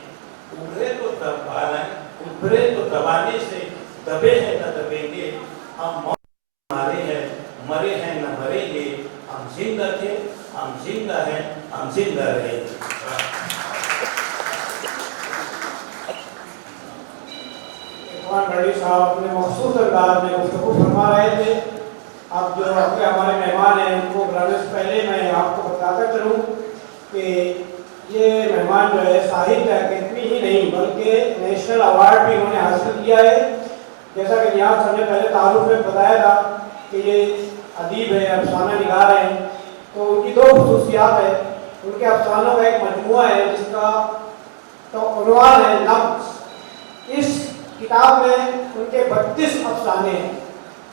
उभरे तो दबाने से दबे हैं न दबेंगे, हम मारे हैं मरे हैं न मरेंगे, हम जिंदा थे हम जिंदा हैं, हम जिंदा रहे। गढ़ी साहब अपने मखसूस अंदाज में गुफ्तगू फरमा रहे थे। अब जो आपके हमारे मेहमान हैं उनको बुलाने से पहले मैं आपको बताता चलूँ कि ये मेहमान जो है साहित्य अकेडमी ही नहीं बल्कि नेशनल अवार्ड भी उन्होंने हासिल किया है। जैसा कि यहाँ हमने पहले तारुफ में बताया था कि ये अदीब है, अफसाना निगार हैं, तो उनकी दो खुसूसियात है। उनके अफसानों का एक मजमुआ है जिसका तो उन्वान है नब्ज़। इस किताब में उनके 32 अफसाने हैं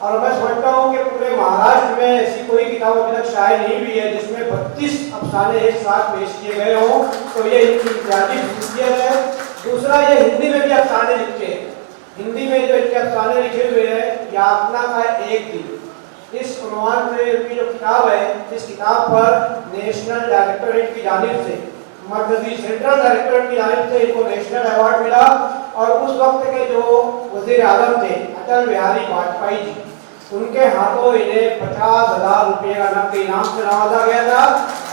और मैं समझता हूँ कि पूरे महाराष्ट्र में ऐसी कोई किताब अभी तक शायद नहीं हुई है जिसमें 32 अफसाने एक साथ पेश किए गए हों, तो ये इनकी इम्तियाजी खसूसियत है। दूसरा, ये हिंदी में भी अफसाने लिखते हैं। हिंदी में जो इनके अफसाने लिखे हुए हैं, यातना का एक दिन, इस उन्वान से की जो किताब है, इस किताब पर नेशनल डायरेक्टरेट की जानिब से, मरकजी सेंट्रल डायरेक्टरेट की जानिब से इनको नेशनल अवार्ड मिला और उस वक्त के जो वज़ीर आज़म थे अटल बिहारी वाजपेयी जी, उनके हाथों इन्हें 50,000 रुपये का नकद इनाम से नवाजा गया था।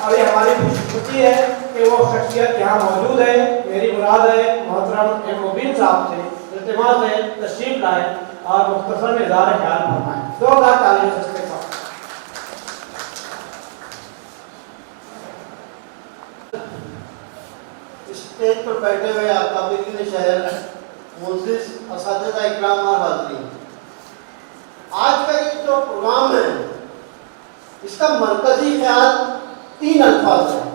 और ये हमारी खुशी है कि वो शख्सियत यहाँ मौजूद है। मेरी मुराद है मोहतरम एम मुबीन साहब से इल्तिमास है तशरीफ लाए और मुख्तसर में इज़हार ख्याल फरमाएं। 2040 से स्टेज पर बैठे हुए अकाबिरीन शहर, मुअज़्ज़िज़, असातिज़ा इकराम और हाज़रीन, आज का ये जो प्रोग्राम है इसका मरकजी ख्याल 3 अल्फाज है: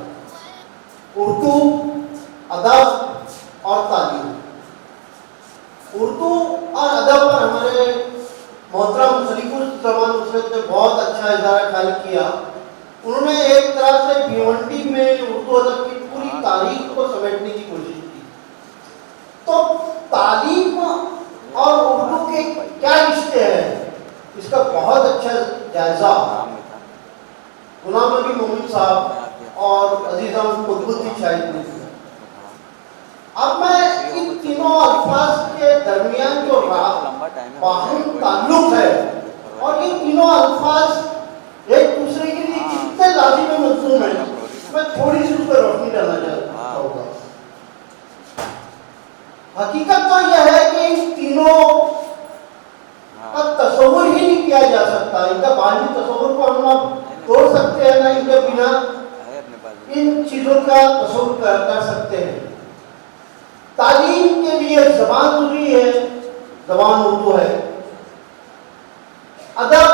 उर्दू, अदब और तालीम। उर्दू और अदब पर हमारे मोहतरम खलीफुर ज़मान नुसरत ने बहुत अच्छा इज़हार ख्याल किया। उन्होंने एक तरह से भिवंडी में उर्दू अदब की पूरी तारीख को समेटने की कोशिश की। तो तालीम और उर्दू के क्या रिश्ते हैं, इसका बहुत अच्छा जायजा गुलाम नबी मोमिन साहब और अजीज़ान कुतुबुद्दीन शाहिद ने दिया। अब मैं इन तीनों अल्फाज के दरमियान जो बाहम ताल्लुक है और ये तीनों अल्फाज एक दूसरे के लिए कितने लाजिम मज़मून है, मैं थोड़ी सी उस पर रोशनी डालना चाहूँगा। हकीकत तो यह है कि इन तीनों का तस्वुर ही नहीं किया जा सकता। इनका बाहरी तस्वुर को हम ना तोड़ सकते हैं, ना इनके बिना इन चीज़ों का तस्वुर कर सकते हैं। तालीम के लिए ज़बान ज़रूरी है, ज़बान उर्दू है। अदब,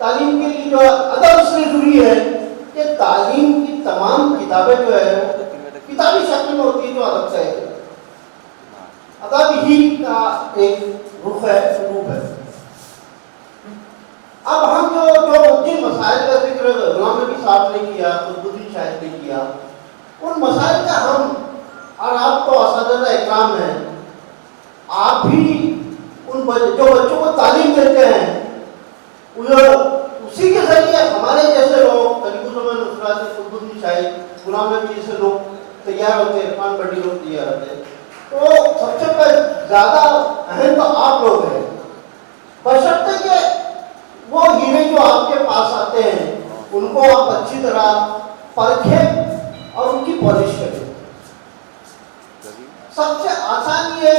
तालीम के लिए जो अदब इसलिए ज़रूरी है कि तालीम की तमाम किताबें जो है किताबी शक्ल में होती है, जो अदब से है। अदब ही का एक रूप है। अब हम जो जिन मसाइल का जिक्र गुलाम नबी साहब ने किया, कुतुबुद्दीन शाहिद ने किया, उन मसाइल का हम और आप तो असातिज़ा इकराम हैं, आप भी उन जो बच्चों को तालीम देते हैं उसी के जरिए हमारे जैसे लोग खलीफुर नुसरत, कुतुबुद्दीन शाहिद, गुलाम नबी जैसे लोग तैयार होते हैं, इरफान बड़ी लोग तैयार होते हैं। तो सबसे ज़्यादा अहम तो आप लोग हैं, बशर्ते कि वो हीरे जो आपके पास आते हैं उनको आप अच्छी तरह परखें और उनकी पॉलिश करें। सबसे आसान ये,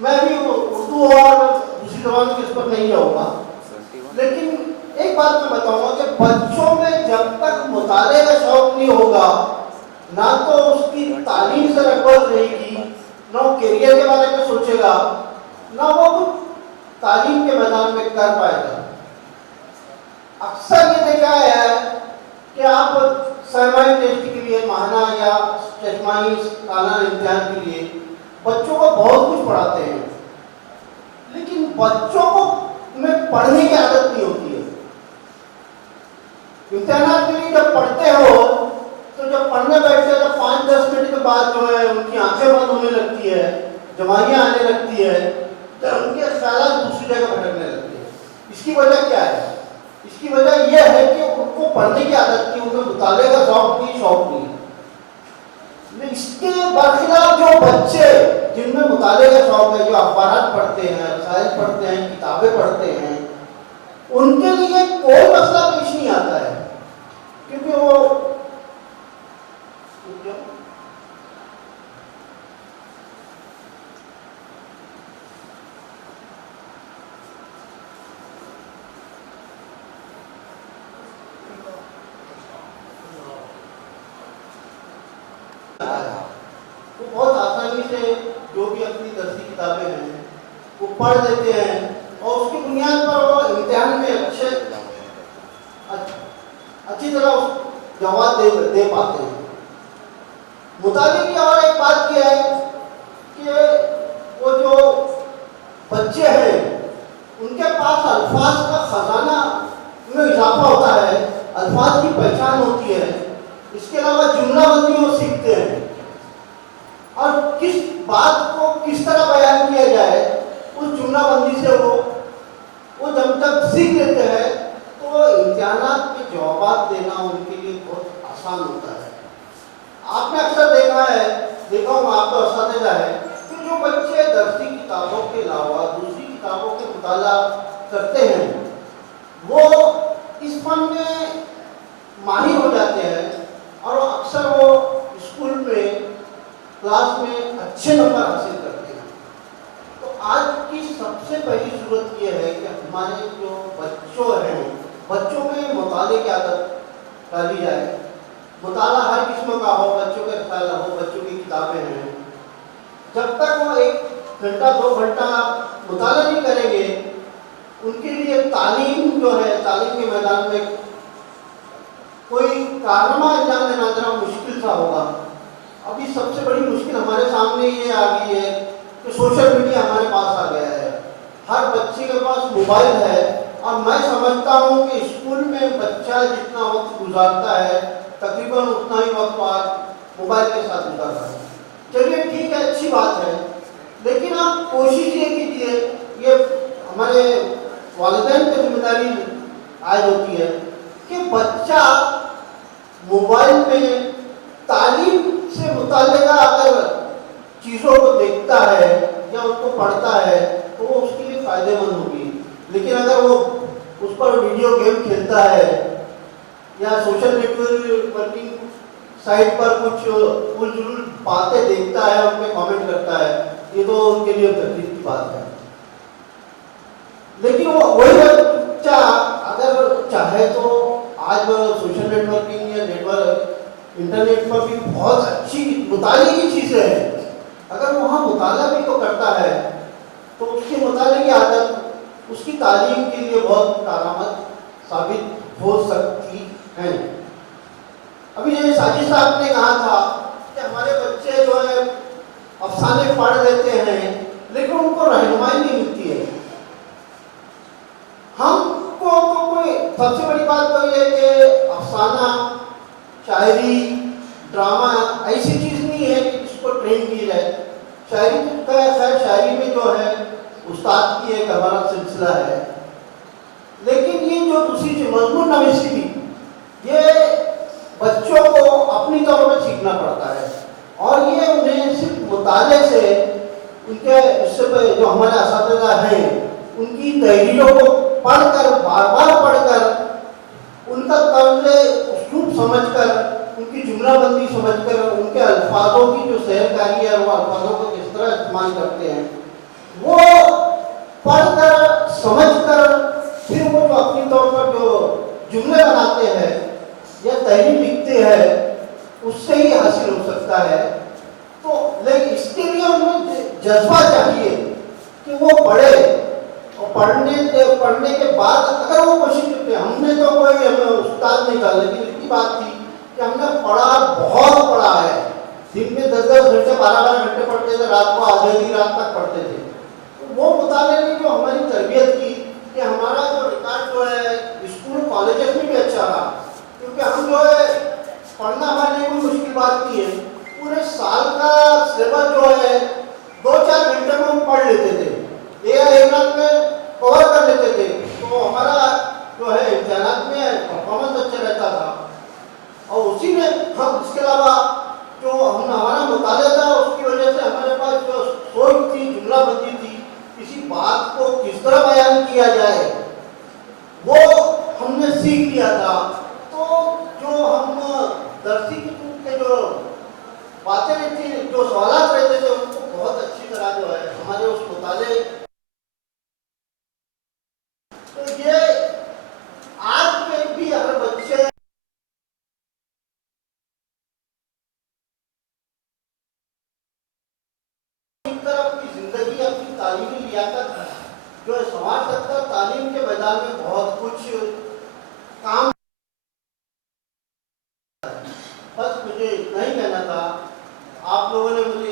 मैं भी उर्दू और दूसरी ज़बान की इस पर नहीं जाऊँगा, लेकिन एक बात मैं बताऊँगा कि बच्चों में जब तक मुताले का शौक़ नहीं होगा, ना तो उसकी तालीम से रग़बत रहेगी, ना वो करियर के बारे में सोचेगा, ना वो तालीम के मैदान में कर पाएगा। अक्सर ये देखा है कि आप सरमाई टेस्ट के लिए माहना या चश्माई सालाना इम्तिहान के लिए बच्चों को बहुत कुछ पढ़ाते हैं, लेकिन बच्चों को में पढ़ने की आदत नहीं होती है। इम्तिहान के लिए जब पढ़ते हो तो जब पढ़ने बैठते हैं तो 5-10 मिनट के बाद जो है उनकी आंखें बंद होने लगती है, जमाइयाँ आने लगती है, तो उनके ख्याल दूसरी जगह भटकने लगते हैं। इसकी वजह क्या है? इसकी वजह यह है कि उनको पढ़ने की आदत थी, उनको मुताले का शौक नहीं। इसके बरखिलाफ जो बच्चे जिनमें मुताले का शौक है, जो अखबारात पढ़ते हैं, रसायल पढ़ते हैं, किताबें पढ़ते हैं, उनके लिए कोई मसला पेश नहीं आता है, क्योंकि वो वो बहुत आसानी से जो भी अपनी दर्सी किताबें हैं वो पढ़ लेते हैं और उसकी बुनियाद पर वो इम्तिहान में अच्छी तरह जवाब दे पाते हैं। मुताले की और एक बात यह है कि वो जो बच्चे हैं उनके पास अल्फाज का खजाना में इजाफा होता है, अल्फाज की पहचान होती है, इसके अलावा जुमलाबंदी वो सीखते हैं और किस बात को किस तरह बयान किया जाए उस जुमलाबंदी से वो जब तक सीख लेते हैं तो इम्तिहानात के जवाब देना उनके लिए बहुत आसान होता है। आपने अक्सर देखा होगा, आपका असातिज़ा है कि जो बच्चे दर्सी किताबों के अलावा दूसरी किताबों के मुताला करते हैं वो इस फन में माहिर हो जाते हैं और अक्सर वो स्कूल में क्लास में अच्छे नंबर हासिल करते हैं। तो आज की सबसे पहली जरूरत ये है कि हमारे जो बच्चों में मुताले की आदत डाली जाए। मुताला हर किस्म का हो, बच्चों का रसाला हो, बच्चों की किताबें हैं, जब तक वो 1 घंटा 2 घंटा मुताला नहीं करेंगे उनके लिए तालीम जो है, तालीम के मैदान में कोई कारनामा अंजाम देना जरा मुश्किल सा होगा। अभी सबसे बड़ी मुश्किल हमारे सामने ये आ गई है कि सोशल मीडिया हमारे पास आ गया है, हर बच्चे के पास मोबाइल है और मैं समझता हूँ कि स्कूल में बच्चा जितना वक्त गुजारता है तकरीबन उतना ही वक्त आज मोबाइल के साथ गुजारता है। चलिए ठीक है, अच्छी बात है, लेकिन आप कोशिश ये कीजिए, ये हमारे वालिदैन की जिम्मेदारी आज होती है कि बच्चा मोबाइल में तालीम से मुताल्लिका अगर चीज़ों को देखता है या उनको पढ़ता है तो वो उसके लिए फ़ायदेमंद होगी। लेकिन अगर वो उस पर वीडियो गेम खेलता है या सोशल नेटवर्किंग साइट पर कुछ उलझुल बातें देखता है, उन पर कमेंट करता है, ये तो उनके लिए तकलीफ की बात है। लेकिन वो वही बच्चा अगर चाहे तो आज सोशल नेटवर्किंग या इंटरनेट पर भी बहुत अच्छी मुताले की चीज़ें हैं, अगर वहाँ मुताला भी तो करता है तो उसके मुताले की आदत उसकी तालीम के लिए बहुत कारआमद साबित हो सकती है। अभी जैसे साजिद साहब ने कहा था कि हमारे बच्चे जो है अफसाने पढ़ लेते हैं लेकिन उनको रहनुमाई नहीं मिलती है। हमको तो कोई सबसे बड़ी बात तो ये है कि अफसाना, शायरी, ड्रामा ऐसी चीज़ नहीं है कि जिसको ट्रेन की जाए। शायरी तो खैर शायरी में जो है उस्ताद की एक हमारा सिलसिला है, लेकिन ये जो दूसरी चीज़ मजमून नवीसी भी ये बच्चों को अपनी तौर पर सीखना पड़ता है और ये उन्हें सिर्फ मुताले से उनके इससे जो हमारे असातिज़ा हैं उनकी तहरीरों को पढ़कर बार बार पढ़कर उनका तर्ज़ उस्लूब समझकर उनकी जुमलाबंदी समझकर उनके अल्फाजों की जो सहकारी है वो अल्फाजों को किस तरह इस्तेमाल करते हैं वो पढ़कर समझकर फिर वो जो अपनी तौर पर जो जुमले बनाते हैं या तहरीर लिखते हैं उससे ही हासिल हो सकता है। तो लेकिन इसके लिए उन्हें जज्बा चाहिए कि वो पढ़े और पढ़ने के बाद अगर वो कोशिश करते हैं, हमने तो कोई हमें उस्ताद नहीं था, लेकिन इतनी बात थी कि हमने पढ़ा, बहुत पढ़ा है, दिन में 10-10 घंटे 12-12 घंटे पढ़ते थे, रात को आधी रात तक पढ़ते थे। तो वो मुताले ने जो हमारी तरबियत की कि हमारा जो रिकॉर्ड जो है स्कूल कॉलेजेस में भी अच्छा रहा, क्योंकि हम जो है पढ़ना हमारे लिए कोई मुश्किल बात नहीं है। पूरे साल का सिलेबस जो है 2-4 घंटे में हम पढ़ लेते थे या एक रात में कवर कर लेते थे, तो हमारा जो है इम्तिहानात में परफॉर्मेंस अच्छा रहता था। और उसी में हम इसके अलावा जो हमारा मुताला था उसकी वजह से हमारे पास जो सोच थी, जुमलाबंदी थी, किसी बात को किस तरह बयान किया जाए वो हमने सीख लिया था। तो जो जो हम दर्शी के जो बातें रहती, जो सवाल रहते थे, उनको बहुत अच्छी तरह जो है हमारे उस मुताले, तो ये आज में भी अगर बच्चे अपनी जिंदगी, अपनी तालीमी लियाकत जो है संवार सकता है, तालीम के मैदान में बहुत कुछ काम। बस मुझे इतना ही कहना था। आप लोगों ने मुझे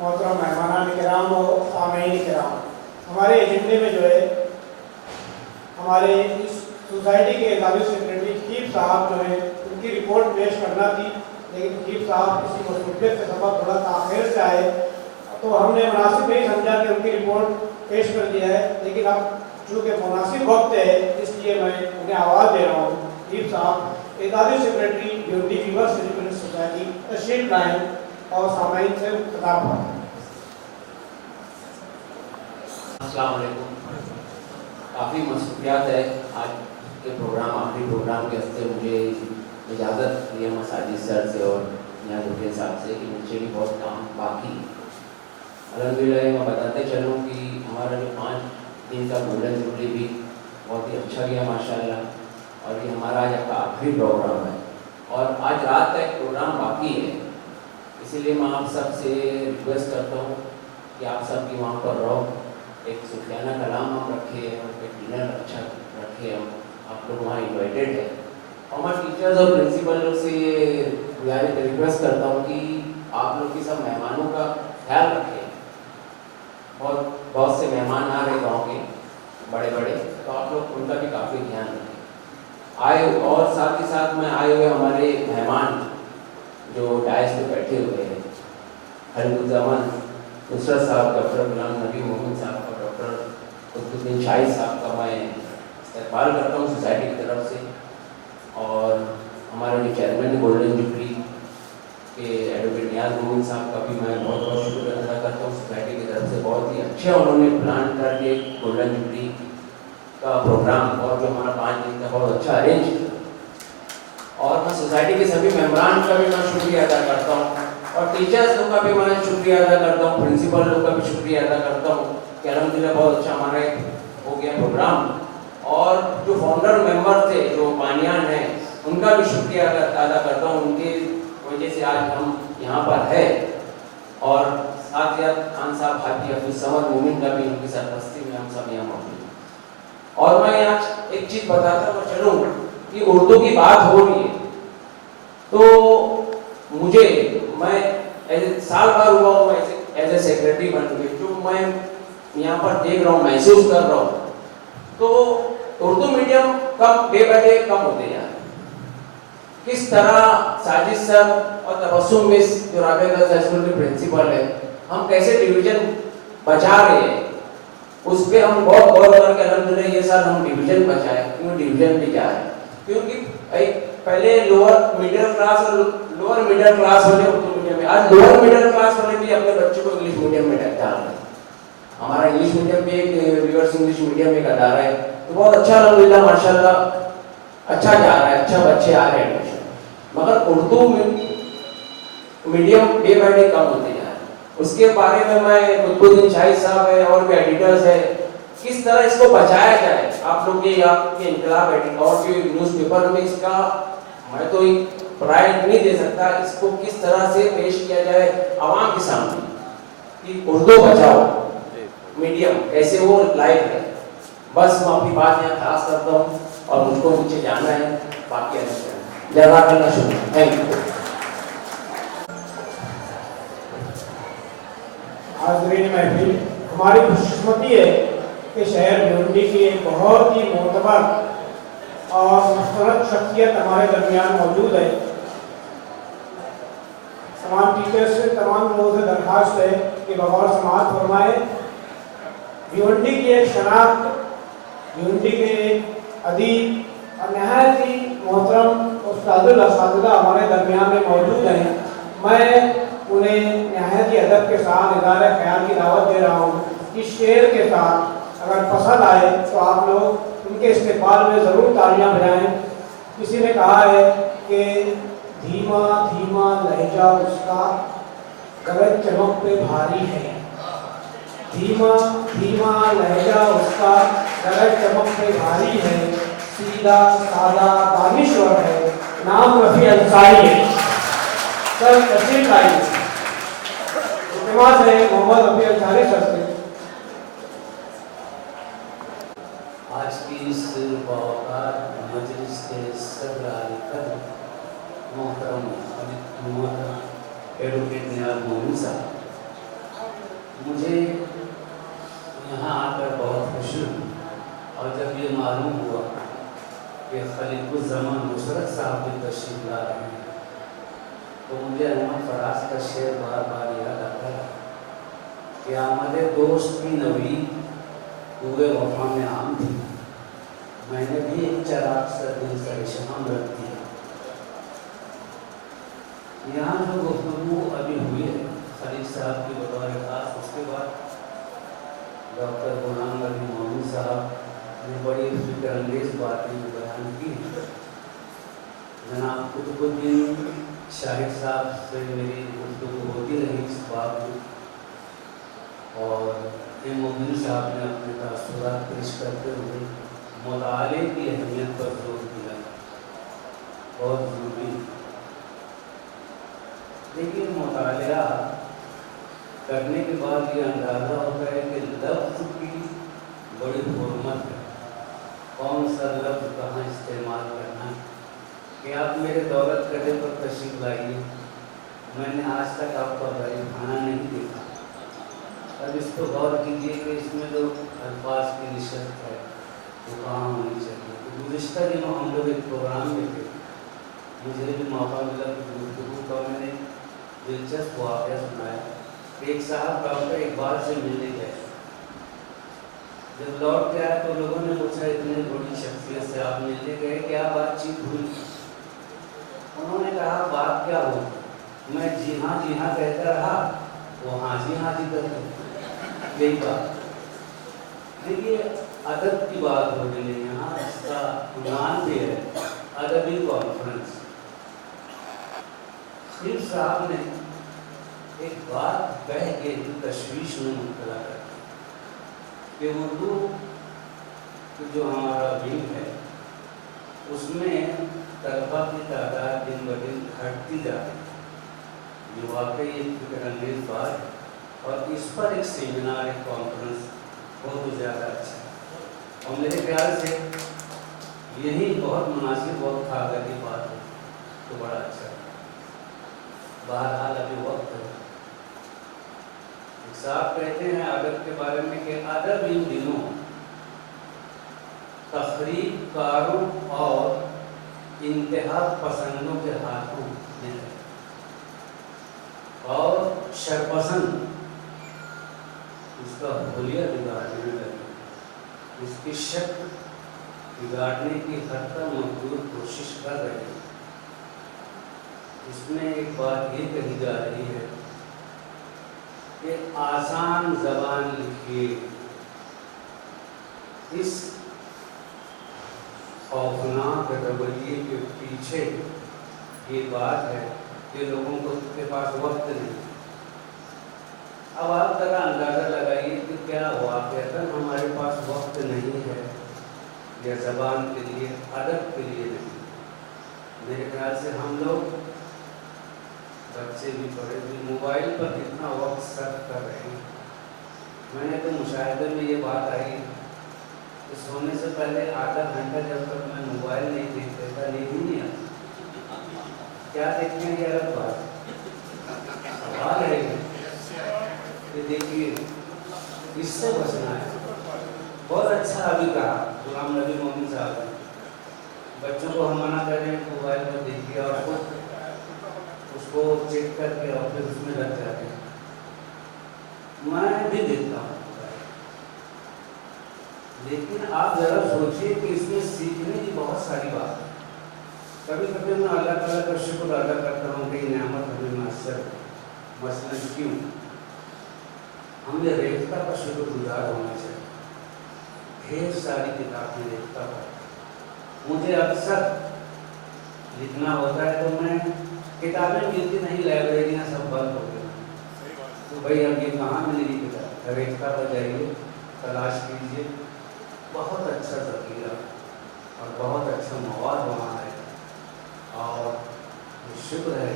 मोहतरम मेहमान किराम और सामईन किराम, हमारे एजेंडे में जो है हमारे इस सोसाइटी के इदारी सेक्रेटरी खीप साहब जो है उनकी रिपोर्ट पेश करना थी, लेकिन खीप साहब किसी मसरूफियत के सबब थोड़ा ताख़िर से आए, तो हमने मुनासिब नहीं समझा कि उनकी रिपोर्ट पेश कर दिया है। लेकिन अब चूँकि मुनासिब वक्त है, इसलिए मैं उन्हें आवाज़ दे रहा हूँ। खीप साहब इदारी secretary unity weavers independent society तशरीफ लाएँ और सामईन से खिताब करें। अस्सलाम वालेकुम। काफ़ी मसरूफियात है आज के प्रोग्राम, आखिरी प्रोग्राम के हस्ते मुझे इजाज़त लिया मसाजिद सर से और यहाँ दुल्हन साहब से कि मुझे भी बहुत काम बाकी। अल्हम्दुलिल्लाह मैं बताते चलूँ कि हमारा जो 5 दिन का गोल्डन जुबली भी बहुत ही अच्छा गया माशाल्लाह, और ये हमारा आज का आखिरी प्रोग्राम है और आज रात का एक प्रोग्राम बाकी है। इसीलिए मैं आप सब से रिक्वेस्ट करता हूँ कि आप सब भी वहाँ पर रहो, एक सुफियाना कलाम हम रखे और एक डिनर अच्छा रखे हम, आप लोग वहाँ इन्वाइटेड है। और मैं टीचर्स और प्रिंसिपल लोग से रिक्वेस्ट करता हूँ कि आप लोग की सब मेहमानों का ख्याल रखें। बहुत से मेहमान आ रहे गाँव के बड़े बड़े, तो आप लोग उनका भी काफ़ी ध्यान रखें आए। और साथ ही साथ में आए हुए हमारे मेहमान जो डायस पे बैठे हुए हैं, खलीलुज़्ज़मान नुसरत साहब, डॉक्टर गुलाम नबी मोहम्मद साहब और डॉक्टर कुतुबुद्दीन शाही साहब का मैं इस्तेमाल करता हूँ सोसाइटी की तरफ से। और हमारे जो चेयरमैन गोल्डन जुबली के एडवोकेट नियाज मोहम्मद साहब का भी मैं बहुत बहुत शुक्रिया अदा करता हूँ सोसाइटी की तरफ से। बहुत ही अच्छा उन्होंने प्लान करके गोल्डन जुबली का प्रोग्राम और जो हमारा 5 दिन का बहुत अच्छा अरेंज किया। और मैं सोसाइटी के सभी मेम्बरान का भी मैं शुक्रिया अदा करता हूँ और टीचर्स लोग का भी मैं शुक्रिया अदा करता हूँ, प्रिंसिपल लोग का भी शुक्रिया अदा करता हूँ कि अल्हम्दुलिल्लाह बहुत अच्छा हमारा हो गया प्रोग्राम। और जो फाउंडर मेंबर थे जो बानियान हैं, उनका भी शुक्रिया अदा करता हूँ, उनकी वजह से आज हम यहाँ पर है। और साथ ही खान साहब हाजी अब्दुल समद मोमिन का भी उनकी सरपरस्ती में हम सब यहाँ मौजूद हैं। और मैं यहाँ एक चीज़ बताता हुआ चलूँ कि उर्दू की बात हो रही है, तो मुझे मैं साल भर हुआ हूँ एज ए सेक्रेटरी बन गई, जो मैं यहाँ पर देख रहा हूँ, महसूस कर रहा हूँ, तो उर्दू मीडियम कम डे बाय डे कम होते जा रहे हैं। किस तरह साजिद सर और तबस्सुम मिस जो राबिया गर्ल्स स्कूल के प्रिंसिपल है, हम कैसे डिवीजन बचा रहे हैं, उस पर हम बहुत गौर करके अल्हम्दुलिल्लाह ये साल हम डिवीजन बचाए, क्यों डिवीजन भी जा रहे हैं, क्योंकि पहले लोअर मिडिल क्लास और लोअर मिडिल क्लास वाले उर्दू मीडियम में, आज लोअर मिडिल क्लास वाले भी अपने बच्चों को इंग्लिश मीडियम में डाल रहे हैं। हमारा इंग्लिश मीडियम भी एक रिवर्स इंग्लिश मीडियम में एक अदारा है, तो बहुत अच्छा अल्हम्दुलिल्लाह माशाल्लाह अच्छा जा रहा है, अच्छा बच्चे आ रहे हैं एडमिशन। मगर Urdu medium day by day कम होते जा रहे हैं। उसके बारे में मैं कुतुबुद्दीन शाही साहब है और भी एडिटर्स है, किस तरह इसको बचाया जाए। आप लोग ये आपके इनकलाब एडिटर और जो न्यूज़पेपर में इसका मैं तो प्राइड नहीं दे सकता, इसको किस तरह से पेश किया जाए आवाम के सामने कि उर्दू बचाओ मीडियम कैसे वो लाइव है। बस मैं अपनी बात यहाँ खास करता हूँ और मुझको नीचे जाना है, बाकी जज़ाकल्लाह शुक्रिया, थैंक यू। हाज़रीन महफिल, हमारी खुशकिस्मती है कि शहर भिवंडी की एक बहुत ही मोतबर और मुस्तरद शख्सियत हमारे दरमियान मौजूद है। तमाम टीचर्स से, तमाम लोगों से दरख्वास्त है कि बगौर समाअत फरमाए। भिवंडी की एक शनाख्त, भिवंडी के एक अदीब और नहायत ही मोहतरम और उस्तादुल असातिज़ा हमारे दरमियान में मौजूद हैं। मैं उन्हें नहायत ही अदब के साथ इज़हार ख्याल की दावत दे रहा हूँ कि शेर के साथ अगर पसंद आए तो आप लोग उनके इस्तेमाल में ज़रूर तालियां बजाएं। किसी ने कहा है कि धीमा धीमा लहजा उसका गरज चमक पे भारी है। धीमा धीमा लहजा उसका गरज चमक पे भारी है, सीधा सादा दानिश्वर है, नाम रफ़ी अंसारी है। सर तशरीफ लाइए। इल्तिमास है मोहम्मद रफ़ी अंसारी सर से। आज की इस बावकार मजलिस के सदर मोहतरम एडवोकेट नियाज़ मोमिन साहब, मुझे यहाँ आकर बहुत खुशी हुई और जब ये मालूम हुआ कि खलीफुज़्ज़मान नुसरत साहब भी तशरीफ ला रहे हैं तो मुझे अहमद फराज का शेर बार बार याद आता है कि आमदे दोस्त की नवी पूरे वफा में आम थी, मैंने भी एक चराग सा दिल सा इशाम रख दिया। यहाँ जो गुफ्तगू अभी हुई है खलीफ साहब की बतौर खास, उसके बाद डॉक्टर गुलाम नबी मोमिन साहब ने बड़ी फिक्र-अंगेज़ बातें बयान की। जनाब कुतुबुद्दीन शाहिद साहब से मेरी गुफ्तगू होती रही इस बात में, और मोमिन साहब ने अपने तासुरात पेश करते हुए मुताले की अहमियत पर जोर दिया, बहुत ज़रूरी। लेकिन मुताला करने के बाद ये अंदाज़ा होता है कि लफ्ज़ की बड़ी हुर्मत है, कौन सा लफ्ज़ कहाँ इस्तेमाल करना है। कि आप मेरे दौलत करने पर तशरीफ़ लाइए, मैंने आज तक आपका गरीब खाना नहीं देखा। अब इस पर गौर कीजिए कि इसमें जो अल्फाज की निशत है वो कहाँ होनी चाहिए। तो गुज़िश्ता दिनों हम लोग एक प्रोग्राम में थे, मुझे भी मौका मिला कि गुफ्तगू का मैंने दिलचस्प वाक़या सुनाया। एक साहब डॉक्टर इकबाल से मिलने गए, जब लौट के आए तो लोगों ने पूछा इतने बड़ी शख्सियत से आप मिलने गए, क्या बातचीत हुई? उन्होंने कहा बात क्या हो, मैं जी हाँ कहता रहा, वो हाँ जी करते, यही बात। देखिए अदब की बात हो रही है यहाँ, इसका उन्वान भी है अदबी कॉन्फ्रेंस। खलीफ साहब ने एक बात कह के तशवीश में मुब्तला कर कि उर्दू जो हमारा विंग है उसमें तलबा की तादाद दिन ब दिन घटती जा रही है। ये वाकई एक फिक्र-अंगेज़ बात है और इस पर एक सेमिनार, एक कॉन्फ्रेंस बहुत ज़्यादा अच्छा है और मेरे ख्याल से यही बहुत मुनासिब वक्त खाकर की बात है तो बड़ा अच्छा है। बहरहाल अभी वक्त है। साहब कहते हैं अदब के बारे में कि अदब इन दिनों तखरीबकारों और इंतहा पसंदों के हाथों में है और शरपसंद उसका हुलिया बिगाड़ने में लगे, उसकी शक्ल बिगाड़ने की हर तक मजबूर कोशिश कर रहे हैं। इसमें एक बात ये कही जा रही है कि आसान ज़बान लिखिए। इस खौफनाक रवैये के पीछे ये बात है कि लोगों के पास वक्त नहीं। अब आप ज़रा अंदाज़ा लगाइए कि क्या वाक़अतन हमारे पास वक्त नहीं है या ज़बान के लिए, अदब के लिए नहीं। मेरे ख्याल से हम लोग बच्चे भी बड़े भी मोबाइल पर कितना वक्त सर्फ कर रहे हैं। मैंने तो मुशाहिदे में ये बात आई कि सोने से पहले आधा घंटा जब तक मैं मोबाइल नहीं देखता था नींद ही नहीं आती। क्या देखते हैं ये अलग बात, सवाल है कि देखिए इससे बचना है। बहुत अच्छा अभी कहा गुलाम नबी मोमिन साहब ने, बच्चों को हम मना कर रहे हैं मोबाइल पर देखिए और उसको चेक करके और फिर उसमें लग जाते हैं। मैं भी देखता हूँ, लेकिन आप ज़रा सोचिए कि इसमें सीखने की बहुत सारी बात है। कभी कभी मैं का शुक्र अदा करता हूँ कि नेमत हमें मैसर मसलन क्यों हमें रेखता का शुक्रगुजार होना चाहिए। ढेर सारी किताबें रेखता पर मुझे अक्सर लिखना होता है तो मैं किताबें मिलती नहीं, लाइब्रेरियाँ सब बंद हो गई, तो भाई अब ये कहाँ मिलेगी किताब, रेखता पर जाइए, तलाश कीजिए। बहुत अच्छा ज़ख़ीरा और बहुत अच्छा मवाद वहाँ है, और ये शुक्र है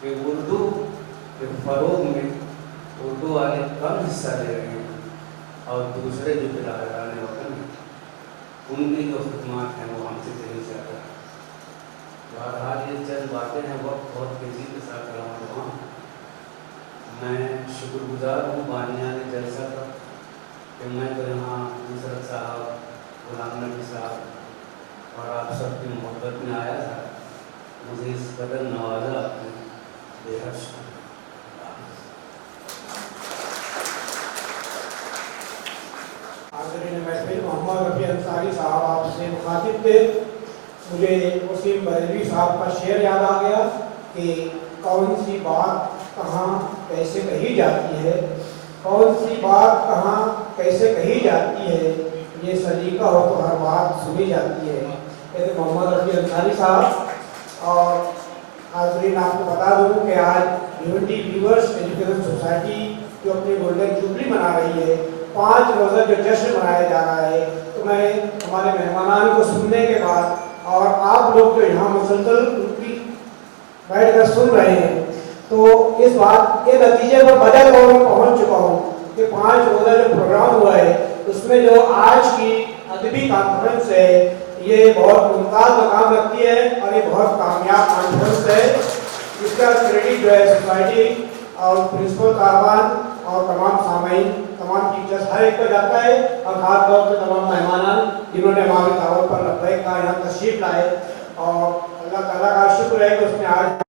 कि उर्दू के फ़रोग में उर्दू वाले कम हिस्सा ले रहे हैं और दूसरे जो बिरादरान वतन हैं उनकी जो खिदमत हैं वो हमसे कहीं ज़्यादा है। बहरहाल ये चंद बातें हैं, वक्त बहुत तेज़ी के साथ रहा वहाँ। मैं शुक्रगुजार हूँ बानियान जलसा का कि मैं तो यहाँ नुसरत साहब, गुलाम नबी साहब और आप सबकी मोहब्बत में आया था, मुझे इस कदर नवाजा आपने, बेहद शुक्रिया। हाज़रीन महफिल, मोहम्मद रफ़ी अंसारी साहब आपसे मुखातिब थे। मुझे वसीम बरेलवी साहब का शेर याद आ गया कि कौन सी बात कहाँ कैसे कही जाती है, कौन सी बात कहाँ कैसे कही जाती है, ये सलीका हो तो हर बात सुनी जाती है। कहते मोहम्मद रफ़ी अंसारी साहब। और हाज़रीन आपको बता दूँ कि आज यूनिटी व्यूअर्स एजुकेशन सोसाइटी जो अपनी गोल्डन जुबली मना रही है, 5 रोज़ा जो जश्न मनाया जा रहा है, तो मैं हमारे मेहमानान को सुनने के बाद और आप लोग जो यहाँ मुसलसल उनकी बैठ कर सुन रहे हैं, तो इस बात के नतीजे पर बजा तौर पर पहुँच चुका हूँ कि 5 रोज़ा जो प्रोग्राम हुआ है उसमें जो आज की अदबी कॉन्फ्रेंस है ये बहुत मुमताज़ मकाम रखती है और ये बहुत कामयाब कॉन्फ्रेंस है, जिसका क्रेडिट जो है सोसाइटी और प्रिंसिपल साहबान और तमाम सामीन, तमाम टीचर्स हर एक को जाता है, और खास तौर से तमाम मेहमान जिन्होंने हमारी दावत पर लब्बैक का यहाँ तशरीफ लाए। और अल्लाह ताला का शुक्र है कि उसने आज